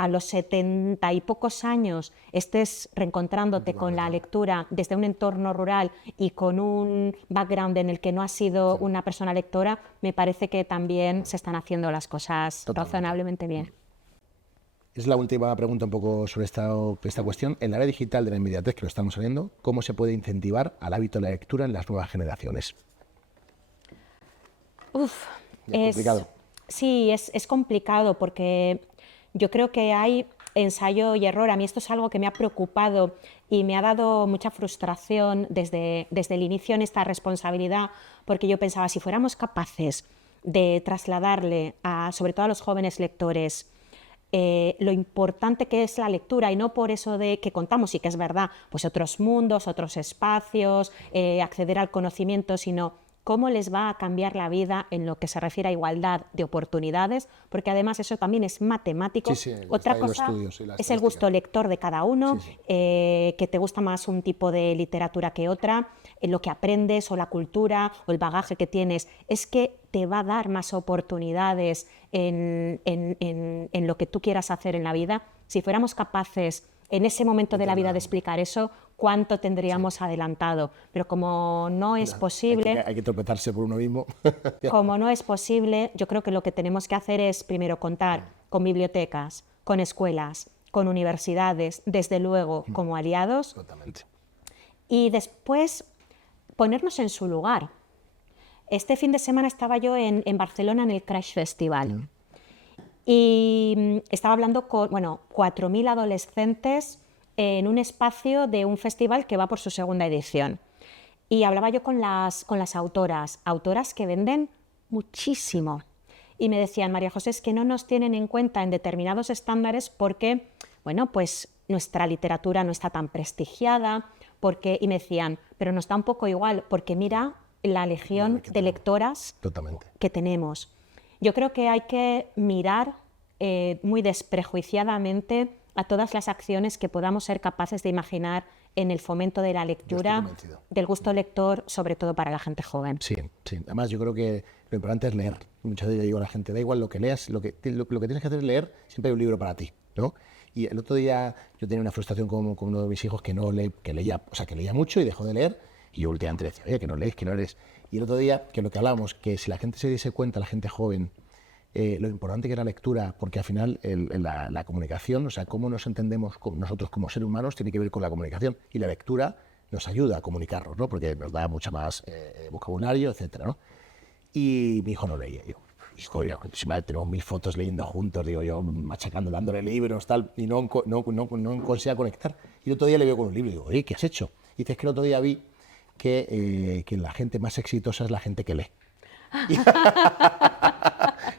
a los 70 y pocos años estés reencontrándote con la lectura desde un entorno rural y con un background en el que no has sido una persona lectora, me parece que también se están haciendo las cosas razonablemente bien. Es la última pregunta un poco sobre esta cuestión. En la era digital de la inmediatez que lo estamos saliendo, ¿cómo se puede incentivar al hábito de la lectura en las nuevas generaciones? Es complicado. Sí, es complicado porque yo creo que hay ensayo y error. A mí esto es algo que me ha preocupado y me ha dado mucha frustración desde el inicio en esta responsabilidad, porque yo pensaba, si fuéramos capaces de trasladarle, sobre todo a los jóvenes lectores, lo importante que es la lectura, y no por eso de que contamos, y que es verdad, pues otros mundos, otros espacios, acceder al conocimiento, sino cómo les va a cambiar la vida en lo que se refiere a igualdad de oportunidades, porque además eso también es matemático. Otra cosa es el gusto lector de cada uno, que te gusta más un tipo de literatura que otra, lo que aprendes o la cultura o el bagaje que tienes, es que te va a dar más oportunidades en lo que tú quieras hacer en la vida. Si fuéramos capaces en ese momento de la vida de explicar eso, cuánto tendríamos adelantado. Pero como no es posible... Hay que tropezarse por uno mismo. Como no es posible, yo creo que lo que tenemos que hacer es primero contar con bibliotecas, con escuelas, con universidades, desde luego como aliados. Totalmente. Y después ponernos en su lugar. Este fin de semana estaba yo en Barcelona en el Crash Festival. Y estaba hablando con 4.000 adolescentes en un espacio de un festival que va por su segunda edición. Y hablaba yo con las autoras que venden muchísimo. Y me decían, María José, es que no nos tienen en cuenta en determinados estándares porque, pues nuestra literatura no está tan prestigiada, y me decían, pero nos da un poco igual, porque mira la legión de lectoras que tenemos. Yo creo que hay que mirar muy desprejuiciadamente a todas las acciones que podamos ser capaces de imaginar en el fomento de la lectura, del gusto lector, sobre todo para la gente joven. Sí. Además, yo creo que lo importante es leer. Muchas veces digo a la gente, da igual lo que leas, lo que tienes que hacer es leer, siempre hay un libro para ti, ¿no? Y el otro día yo tenía una frustración con uno de mis hijos que leía mucho y dejó de leer. Y yo últimamente le decía, oye, que no lees. Y el otro día, que lo que hablábamos, que si la gente se diese cuenta, la gente joven, lo importante que es la lectura, porque al final la comunicación, o sea, cómo nos entendemos nosotros como seres humanos, tiene que ver con la comunicación. Y la lectura nos ayuda a comunicarnos, ¿no? Porque nos da mucha más vocabulario, etcétera, ¿no? Y mi hijo no leía. Yo, encima tenemos 1000 fotos leyendo juntos, digo yo, machacando, dándole libros, tal, y no conseguía conectar. Y el otro día le veo con un libro y digo, oye, ¿qué has hecho? Y dices que el otro día vi que la gente más exitosa es la gente que lee.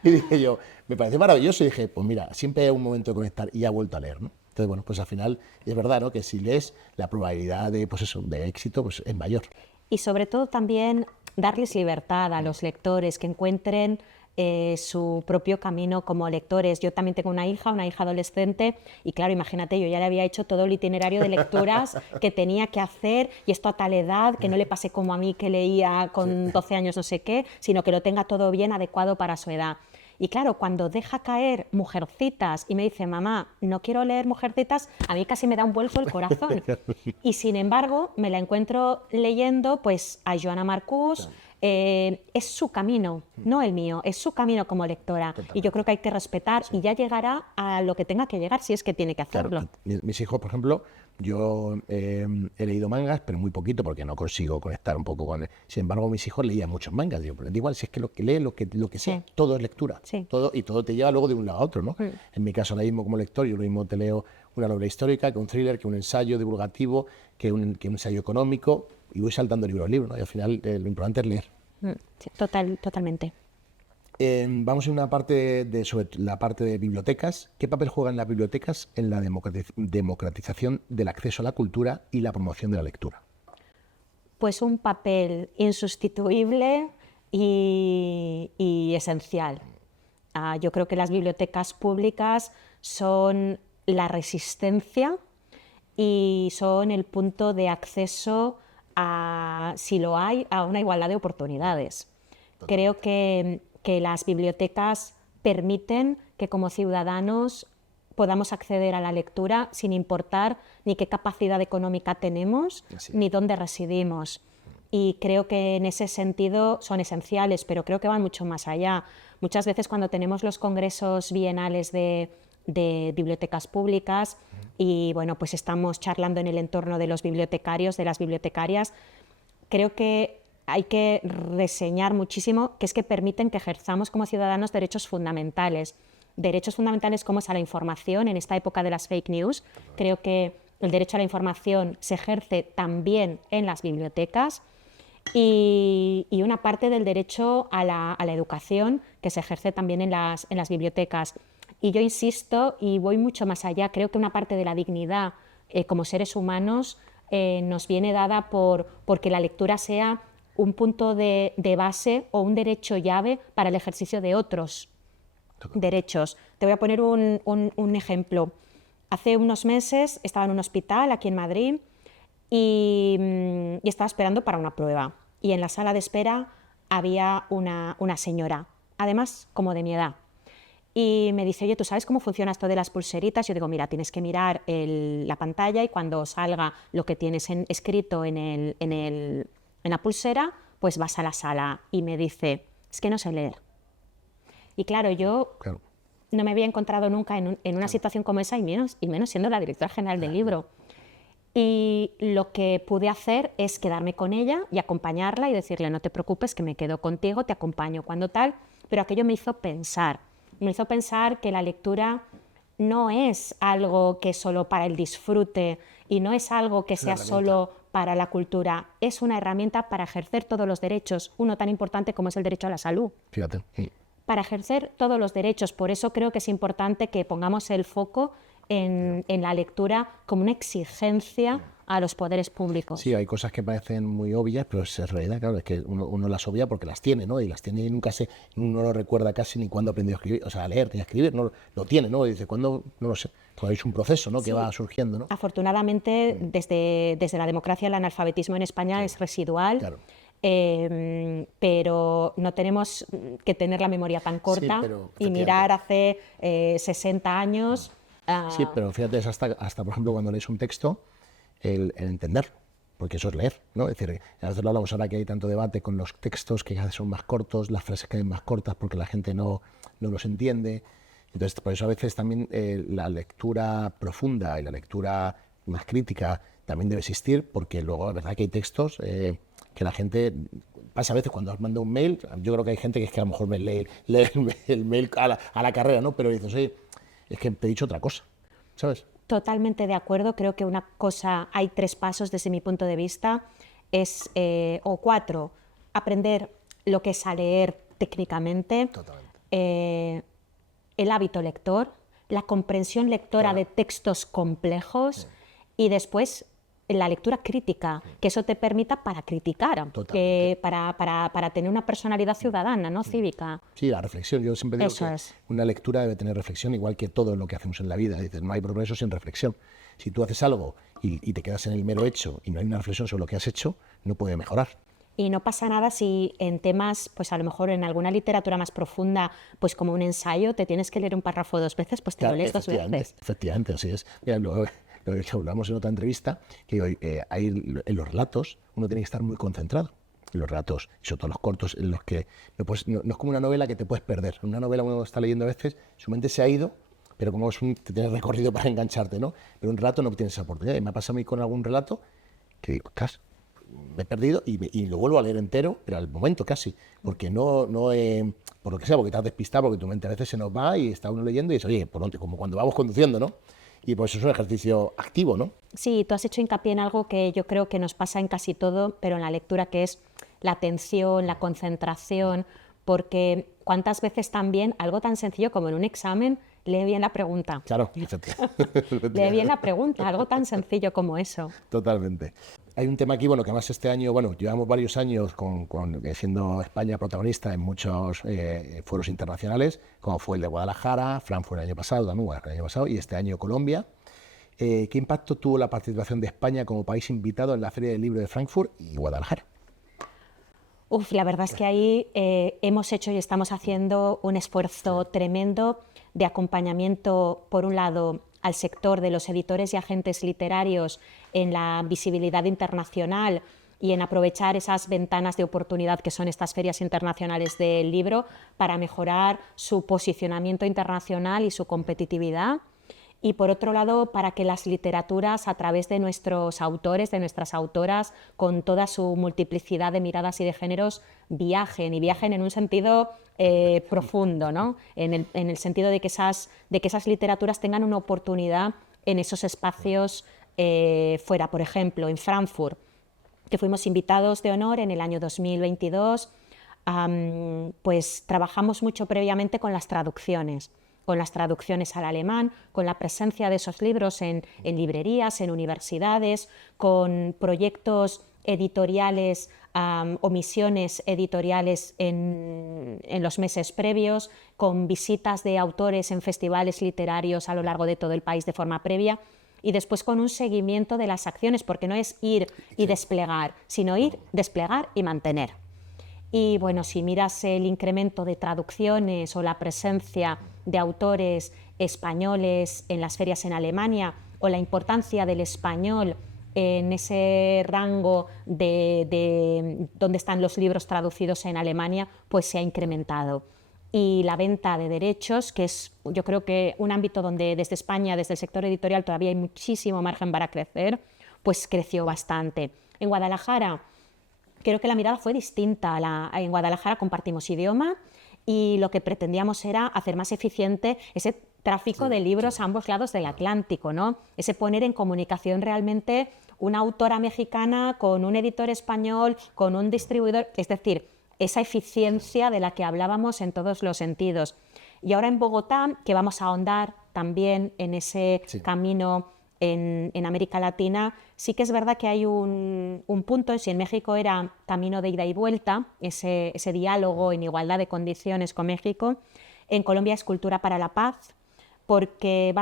Y dije yo, me parece maravilloso. Y dije, pues mira, siempre hay un momento de conectar y ha vuelto a leer, ¿no? Entonces, pues al final es verdad, ¿no? Que si lees, la probabilidad de éxito pues, es mayor. Y sobre todo también darles libertad a los lectores, que encuentren su propio camino como lectores. Yo también tengo una hija adolescente, y claro, imagínate, yo ya le había hecho todo el itinerario de lecturas que tenía que hacer, y esto a tal edad, que no le pase como a mí que leía con 12 años no sé qué, sino que lo tenga todo bien adecuado para su edad. Y claro, cuando deja caer Mujercitas y me dice, mamá, no quiero leer Mujercitas, a mí casi me da un vuelco el corazón. Y sin embargo, me la encuentro leyendo pues a Joana Marcús. Es su camino, no el mío, es su camino como lectora. Y yo creo que hay que respetar y ya llegará a lo que tenga que llegar, si es que tiene que hacerlo. Claro, mis hijos, por ejemplo, Yo he leído mangas, pero muy poquito porque no consigo conectar un poco con él. Sin embargo, mis hijos leían muchos mangas. Digo, pero da igual, si es que lo que lee, lo que sea, Sí. todo es lectura. Sí. Todo, y todo te lleva luego de un lado a otro, ¿no? En mi caso, ahora mismo como lector, yo lo mismo te leo una novela histórica, que un thriller, que un ensayo divulgativo, que un ensayo económico, y voy saltando libro a libro, ¿no? Y al final lo importante es leer. Sí, totalmente. Vamos a una parte sobre la parte de bibliotecas. ¿Qué papel juegan las bibliotecas en la democratización del acceso a la cultura y la promoción de la lectura? Pues un papel insustituible y esencial. Yo creo que las bibliotecas públicas son la resistencia y son el punto de acceso a, si lo hay, a una igualdad de oportunidades. Creo que las bibliotecas permiten que como ciudadanos podamos acceder a la lectura sin importar ni qué capacidad económica tenemos ni dónde residimos. Y creo que en ese sentido son esenciales, pero creo que van mucho más allá. Muchas veces cuando tenemos los congresos bienales de bibliotecas públicas y bueno, pues estamos charlando en el entorno de los bibliotecarios, de las bibliotecarias, creo que hay que reseñar muchísimo que es que permiten que ejerzamos como ciudadanos derechos fundamentales como es a la información en esta época de las fake news. Creo que el derecho a la información se ejerce también en las bibliotecas y una parte del derecho a la educación que se ejerce también en las bibliotecas. Y yo insisto y voy mucho más allá, creo que una parte de la dignidad como seres humanos nos viene dada porque la lectura sea un punto de base o un derecho llave para el ejercicio de otros derechos. Te voy a poner un ejemplo. Hace unos meses estaba en un hospital aquí en Madrid y estaba esperando para una prueba. Y en la sala de espera había una señora, además como de mi edad. Y me dice, oye, ¿tú sabes cómo funciona esto de las pulseritas? Yo digo, mira, tienes que mirar la pantalla y cuando salga lo que tienes escrito en la pulsera, pues vas a la sala. Y me dice, es que no sé leer. Y claro, yo no me había encontrado nunca en una situación como esa y menos siendo la directora general del libro. Y lo que pude hacer es quedarme con ella y acompañarla y decirle, no te preocupes, que me quedo contigo, te acompaño cuando tal. Pero aquello me hizo pensar que la lectura no es algo que es solo para el disfrute y no es algo que sea solo para la cultura, es una herramienta para ejercer todos los derechos, uno tan importante como es el derecho a la salud. Fíjate. Para ejercer todos los derechos, por eso creo que es importante que pongamos el foco en la lectura como una exigencia a los poderes públicos. Sí, hay cosas que parecen muy obvias, pero es realidad, claro, es que uno las obvia porque las tiene, ¿no? Y las tiene y uno no recuerda casi ni cuándo aprendió a escribir, o sea, a leer ni a escribir, no lo tiene, ¿no? Y dice, ¿cuándo? No lo sé. Pues es un proceso, ¿no? Que va surgiendo, ¿no? Afortunadamente, desde la democracia, el analfabetismo en España es residual. Claro. Pero no tenemos que tener la memoria tan corta y mirar hace 60 años. Sí, pero fíjate, es hasta por ejemplo, cuando lees un texto, el entenderlo, porque eso es leer, ¿no? Es decir, a veces lo hablamos ahora que hay tanto debate con los textos que cada vez son más cortos, las frases cada vez más cortas porque la gente no los entiende. Entonces, por eso a veces también la lectura profunda y la lectura más crítica también debe existir, porque luego la verdad que hay textos que la gente pasa a veces cuando os manda un mail, yo creo que hay gente que es que a lo mejor me lee el mail a la carrera, ¿no? Pero dices, oye, es que te he dicho otra cosa, ¿sabes? Totalmente de acuerdo, creo que hay 3 pasos desde mi punto de vista, o 4, aprender lo que es a leer técnicamente, el hábito lector, la comprensión lectora de textos complejos y después la lectura crítica, que eso te permita para criticar, para tener una personalidad ciudadana, ¿no? Cívica. Sí, la reflexión. Yo siempre digo que una lectura debe tener reflexión, igual que todo lo que hacemos en la vida. Dices, no hay progreso sin reflexión. Si tú haces algo y te quedas en el mero hecho y no hay una reflexión sobre lo que has hecho, no puede mejorar. Y no pasa nada si en temas, pues a lo mejor en alguna literatura más profunda, pues como un ensayo, te tienes que leer un párrafo 2 veces, pues te lo lees 2 veces. Efectivamente, así es. Mira, lo que hablamos en otra entrevista, que hoy en los relatos uno tiene que estar muy concentrado. En los relatos, y sobre todo los cortos, en los que no es como una novela que te puedes perder. En una novela uno está leyendo a veces, su mente se ha ido pero como te tienes recorrido para engancharte, ¿no? Pero un relato no tienes esa oportunidad. Y me ha pasado a mí con algún relato que digo, ostras, me he perdido y lo vuelvo a leer entero, pero al momento casi, porque por lo que sea, porque te has despistado, porque tu mente a veces se nos va y está uno leyendo y dices, oye, por dónde, como cuando vamos conduciendo, ¿no? Y pues eso es un ejercicio activo, ¿no? Sí, tú has hecho hincapié en algo que yo creo que nos pasa en casi todo, pero en la lectura, que es la atención, la concentración, porque cuántas veces también algo tan sencillo como en un examen, lee bien la pregunta. Claro, Lee bien la pregunta, algo tan sencillo como eso. Totalmente. Hay un tema aquí, bueno, que además este año, bueno, llevamos varios años siendo España protagonista en muchos foros internacionales, como fue el de Guadalajara, Frankfurt el año pasado, también el año pasado, y este año Colombia. ¿Qué impacto tuvo la participación de España como país invitado en la Feria del Libro de Frankfurt y Guadalajara? La verdad es que ahí hemos hecho y estamos haciendo un esfuerzo tremendo de acompañamiento, por un lado, al sector de los editores y agentes literarios en la visibilidad internacional y en aprovechar esas ventanas de oportunidad que son estas ferias internacionales del libro para mejorar su posicionamiento internacional y su competitividad. Y por otro lado, para que las literaturas, a través de nuestros autores, de nuestras autoras, con toda su multiplicidad de miradas y de géneros, viajen en un sentido profundo, ¿no? En el sentido de que esas literaturas tengan una oportunidad en esos espacios fuera. Por ejemplo, en Frankfurt, que fuimos invitados de honor en el año 2022, pues trabajamos mucho previamente con las traducciones al alemán, con la presencia de esos libros en librerías, en universidades, con proyectos editoriales o misiones editoriales en los meses previos, con visitas de autores en festivales literarios a lo largo de todo el país de forma previa, y después con un seguimiento de las acciones, porque no es ir y desplegar, sino ir, desplegar y mantener. Y bueno, si miras el incremento de traducciones o la presencia de autores españoles en las ferias en Alemania, o la importancia del español en ese rango de donde están los libros traducidos en Alemania, pues se ha incrementado. Y la venta de derechos, que es, yo creo que un ámbito donde desde España, desde el sector editorial, todavía hay muchísimo margen para crecer, pues creció bastante. En Guadalajara, creo que la mirada fue distinta. En Guadalajara compartimos idioma y lo que pretendíamos era hacer más eficiente ese tráfico de libros a ambos lados del Atlántico, ¿no? Ese poner en comunicación realmente una autora mexicana con un editor español, con un distribuidor, es decir, esa eficiencia de la que hablábamos en todos los sentidos. Y ahora en Bogotá, que vamos a ahondar también en ese camino en América Latina, sí que es verdad que hay un punto. Si en México era camino de ida y vuelta, ese diálogo en igualdad de condiciones con México, en Colombia es Cultura para la Paz, porque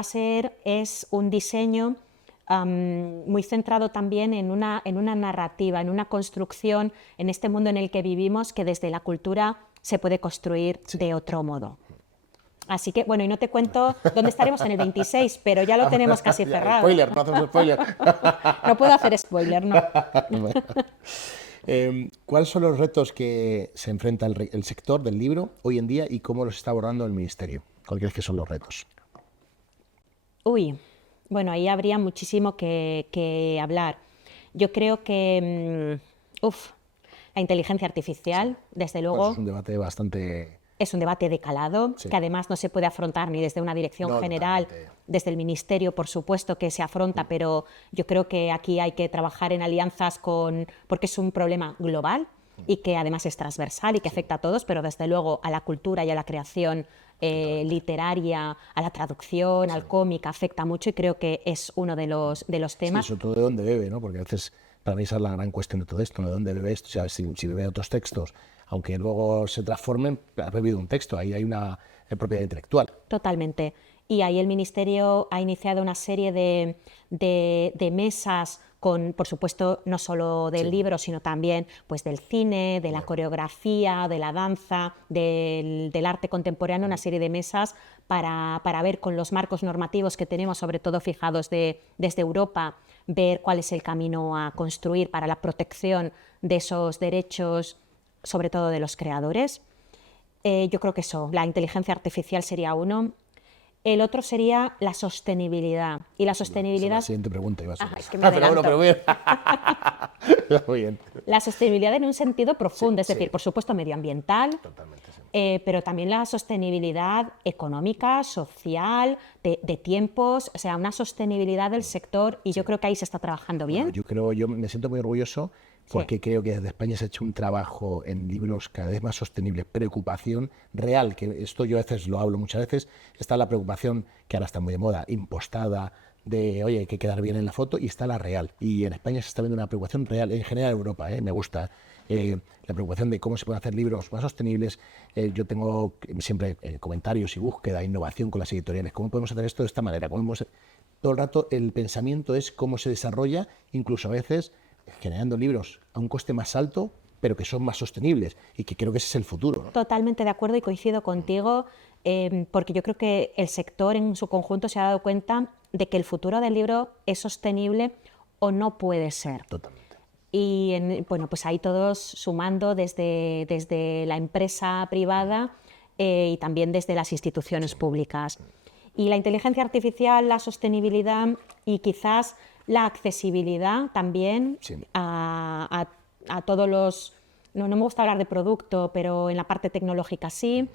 es un diseño muy centrado también en una narrativa, en una construcción, en este mundo en el que vivimos, que desde la cultura se puede construir de otro modo. Así que, bueno, y no te cuento dónde estaremos en el 26, pero ya lo tenemos casi cerrado. Spoiler, no hacemos spoiler. No puedo hacer spoiler, no. ¿Cuáles son los retos que se enfrenta el sector del libro hoy en día y cómo los está abordando el Ministerio? ¿Cuáles crees que son los retos? Bueno, ahí habría muchísimo que hablar. Yo creo que, la inteligencia artificial, desde luego... Pues es un debate bastante... Es un debate de calado, que además no se puede afrontar ni desde una dirección general, desde el Ministerio, por supuesto que se afronta, pero yo creo que aquí hay que trabajar en alianzas porque es un problema global y que además es transversal y que afecta a todos, pero desde luego a la cultura y a la creación literaria, a la traducción, al cómic, afecta mucho, y creo que es uno de los temas. Sí, sobre todo de dónde bebe, ¿no? Porque a veces para mí esa es la gran cuestión de todo esto, ¿no? ¿De dónde bebe esto? O sea, si bebe otros textos, aunque luego se transformen, ha bebido un texto, ahí hay una propiedad intelectual. Totalmente. Y ahí el Ministerio ha iniciado una serie de mesas con, por supuesto, no solo del libro, sino también pues, del cine, de la coreografía, de la danza, del arte contemporáneo, una serie de mesas para ver con los marcos normativos que tenemos, sobre todo fijados desde Europa, ver cuál es el camino a construir para la protección de esos derechos, sobre todo de los creadores. Yo creo que eso, la inteligencia artificial sería uno. El otro sería la sostenibilidad. Y la sostenibilidad... La siguiente pregunta iba a ser. Es que me adelanto. Pero muy bien. Muy bien. La sostenibilidad en un sentido profundo, es Sí, decir, sí. por supuesto medioambiental, Totalmente, sí. pero también la sostenibilidad económica, social, de tiempos, o sea, una sostenibilidad del sector, y yo creo que ahí se está trabajando bien. Yo me siento muy orgulloso porque creo que desde España se ha hecho un trabajo en libros cada vez más sostenibles, preocupación real, que esto yo a veces lo hablo muchas veces, está la preocupación que ahora está muy de moda, impostada, de oye, hay que quedar bien en la foto, y está la real. Y en España se está viendo una preocupación real, en general en Europa, me gusta. La preocupación de cómo se pueden hacer libros más sostenibles. Yo tengo siempre comentarios y búsqueda, innovación con las editoriales. ¿Cómo podemos hacer esto de esta manera? Todo el rato el pensamiento es cómo se desarrolla, incluso a veces generando libros a un coste más alto, pero que son más sostenibles, y que creo que ese es el futuro, ¿no? Totalmente de acuerdo y coincido contigo, porque yo creo que el sector en su conjunto se ha dado cuenta de que el futuro del libro es sostenible o no puede ser. Totalmente. Y bueno, pues ahí todos sumando desde la empresa privada y también desde las instituciones públicas. Y la inteligencia artificial, la sostenibilidad y quizás la accesibilidad también Sí. a todos los... No me gusta hablar de producto, pero en la parte tecnológica sí.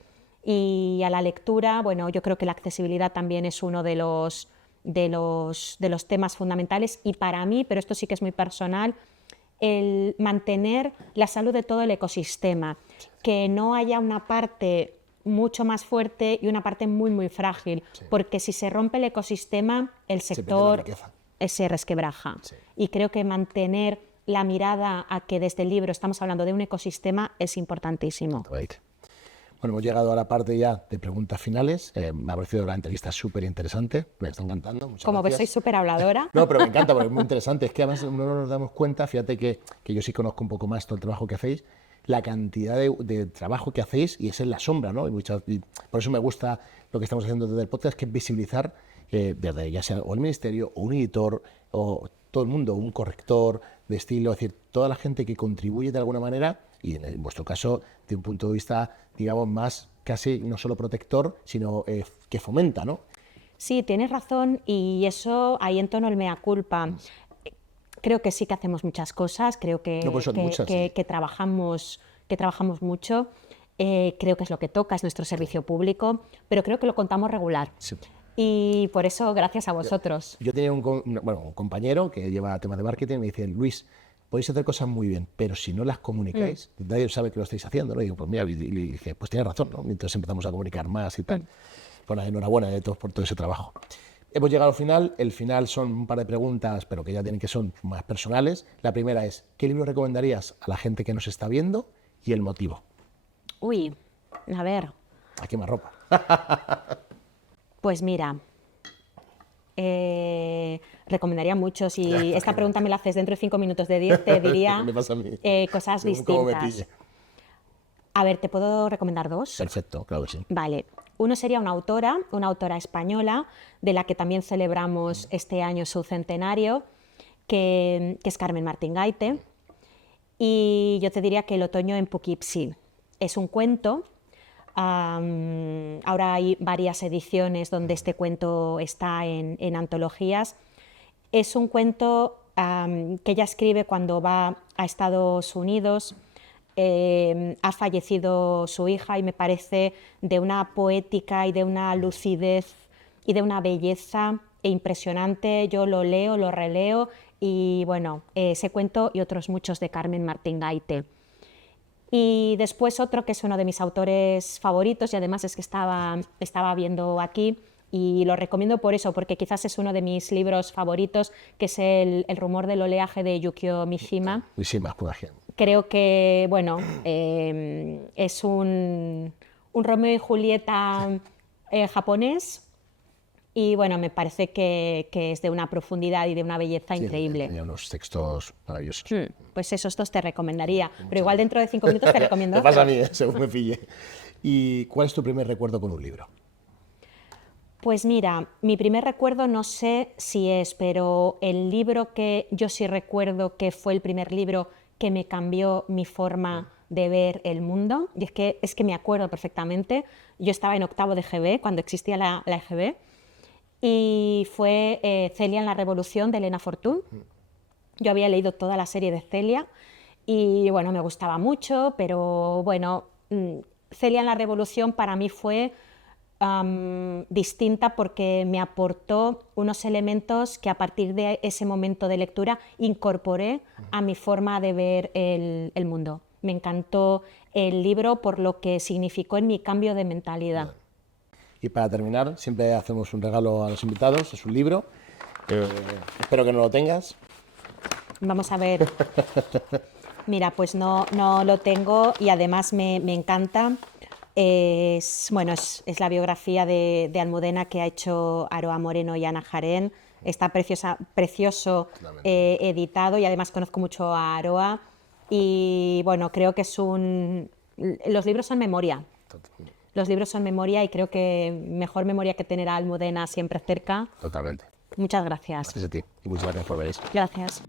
Y a la lectura, bueno, yo creo que la accesibilidad también es uno de los temas fundamentales. Y para mí, pero esto sí que es muy personal, el mantener la salud de todo el ecosistema, que no haya una parte mucho más fuerte y una parte muy, muy frágil, porque si se rompe el ecosistema, el sector se resquebraja. Sí. Y creo que mantener la mirada a que desde el libro estamos hablando de un ecosistema es importantísimo. Right. Bueno, hemos llegado a la parte ya de preguntas finales. Me ha parecido la entrevista súper interesante, me está encantando. Muchas Como ves, soy gracias. súper habladora. No, pero me encanta porque es muy interesante. Es que además no nos damos cuenta, fíjate que yo sí conozco un poco más todo el trabajo que hacéis, la cantidad de trabajo que hacéis, y es en la sombra, ¿no? Y por eso me gusta lo que estamos haciendo desde el podcast, que es visibilizar desde ya sea o el ministerio, o un editor, o todo el mundo, un corrector de estilo, es decir, toda la gente que contribuye de alguna manera, y en vuestro caso, de un punto de vista, digamos, más casi no solo protector, sino que fomenta, ¿no? Sí, tienes razón, y eso ahí entono el mea culpa. Creo que sí que hacemos muchas cosas, creo que, No, pues son muchas, sí. que trabajamos mucho, creo que es lo que toca, es nuestro servicio público, pero creo que lo contamos regular. Sí. Y por eso, gracias a vosotros. Yo tenía un compañero que lleva temas de marketing y me dice, Luis, podéis hacer cosas muy bien, pero si no las comunicáis, nadie sabe que lo estáis haciendo, ¿no? Y digo, pues mira, y le dije, pues tienes razón, ¿no? Y entonces empezamos a comunicar más y tal. Bueno, enhorabuena de todos por todo ese trabajo. Hemos llegado al final. El final son un par de preguntas, pero que ya tienen que son más personales. La primera es, ¿qué libro recomendarías a la gente que nos está viendo y el motivo? Uy, a ver, A quemarropa. pues mira, recomendaría mucho. Si esta pregunta me la haces dentro de 5 minutos de 10, te diría Me pasa a mí. cosas ¿Cómo me distintas. pille? A ver, ¿te puedo recomendar dos? Perfecto, claro que sí. Vale. Uno sería una autora española, de la que también celebramos este año su centenario, que es Carmen Martín Gaite. Y yo te diría que El otoño en Poughkeepsie. Es un cuento. Ahora hay varias ediciones donde este cuento está en antologías. Es un cuento que ella escribe cuando va a Estados Unidos. Ha fallecido su hija y me parece de una poética y de una lucidez y de una belleza impresionante. Yo lo leo, lo releo y bueno, ese cuento y otros muchos de Carmen Martín Gaite. Y después otro que es uno de mis autores favoritos y además es que estaba viendo aquí y lo recomiendo por eso, porque quizás es uno de mis libros favoritos, que es El rumor del oleaje de Yukio Mishima. Mishima, Creo que, bueno, es un Romeo y Julieta japonés y, bueno, me parece que es de una profundidad y de una belleza increíble. Tenía unos textos maravillosos. Pues esos dos te recomendaría, pero igual dentro de 5 minutos te recomiendo Me pasa a otro. mí, según me pille. ¿Y cuál es tu primer recuerdo con un libro? Pues mira, mi primer recuerdo no sé si es, pero el libro que yo sí recuerdo que fue el primer libro que me cambió mi forma de ver el mundo. Y es que me acuerdo perfectamente, yo estaba en octavo de GB, cuando existía la EGB, y fue Celia en la Revolución de Elena Fortún. Yo había leído toda la serie de Celia y bueno, me gustaba mucho, pero bueno, Celia en la Revolución para mí fue distinta porque me aportó unos elementos que a partir de ese momento de lectura incorporé a mi forma de ver el mundo. Me encantó el libro por lo que significó en mi cambio de mentalidad. Y para terminar, siempre hacemos un regalo a los invitados, es un libro. Espero que no lo tengas. Vamos a ver. Mira, pues no lo tengo y además me encanta. Es la biografía de Almudena que ha hecho Aroa Moreno y Ana Jarén. Está precioso editado y además conozco mucho a Aroa. Y bueno, creo que los libros son memoria. Los libros son memoria y creo que mejor memoria que tener a Almudena siempre cerca. Totalmente. Muchas gracias. Gracias a ti y muchas gracias por ver esto. Gracias.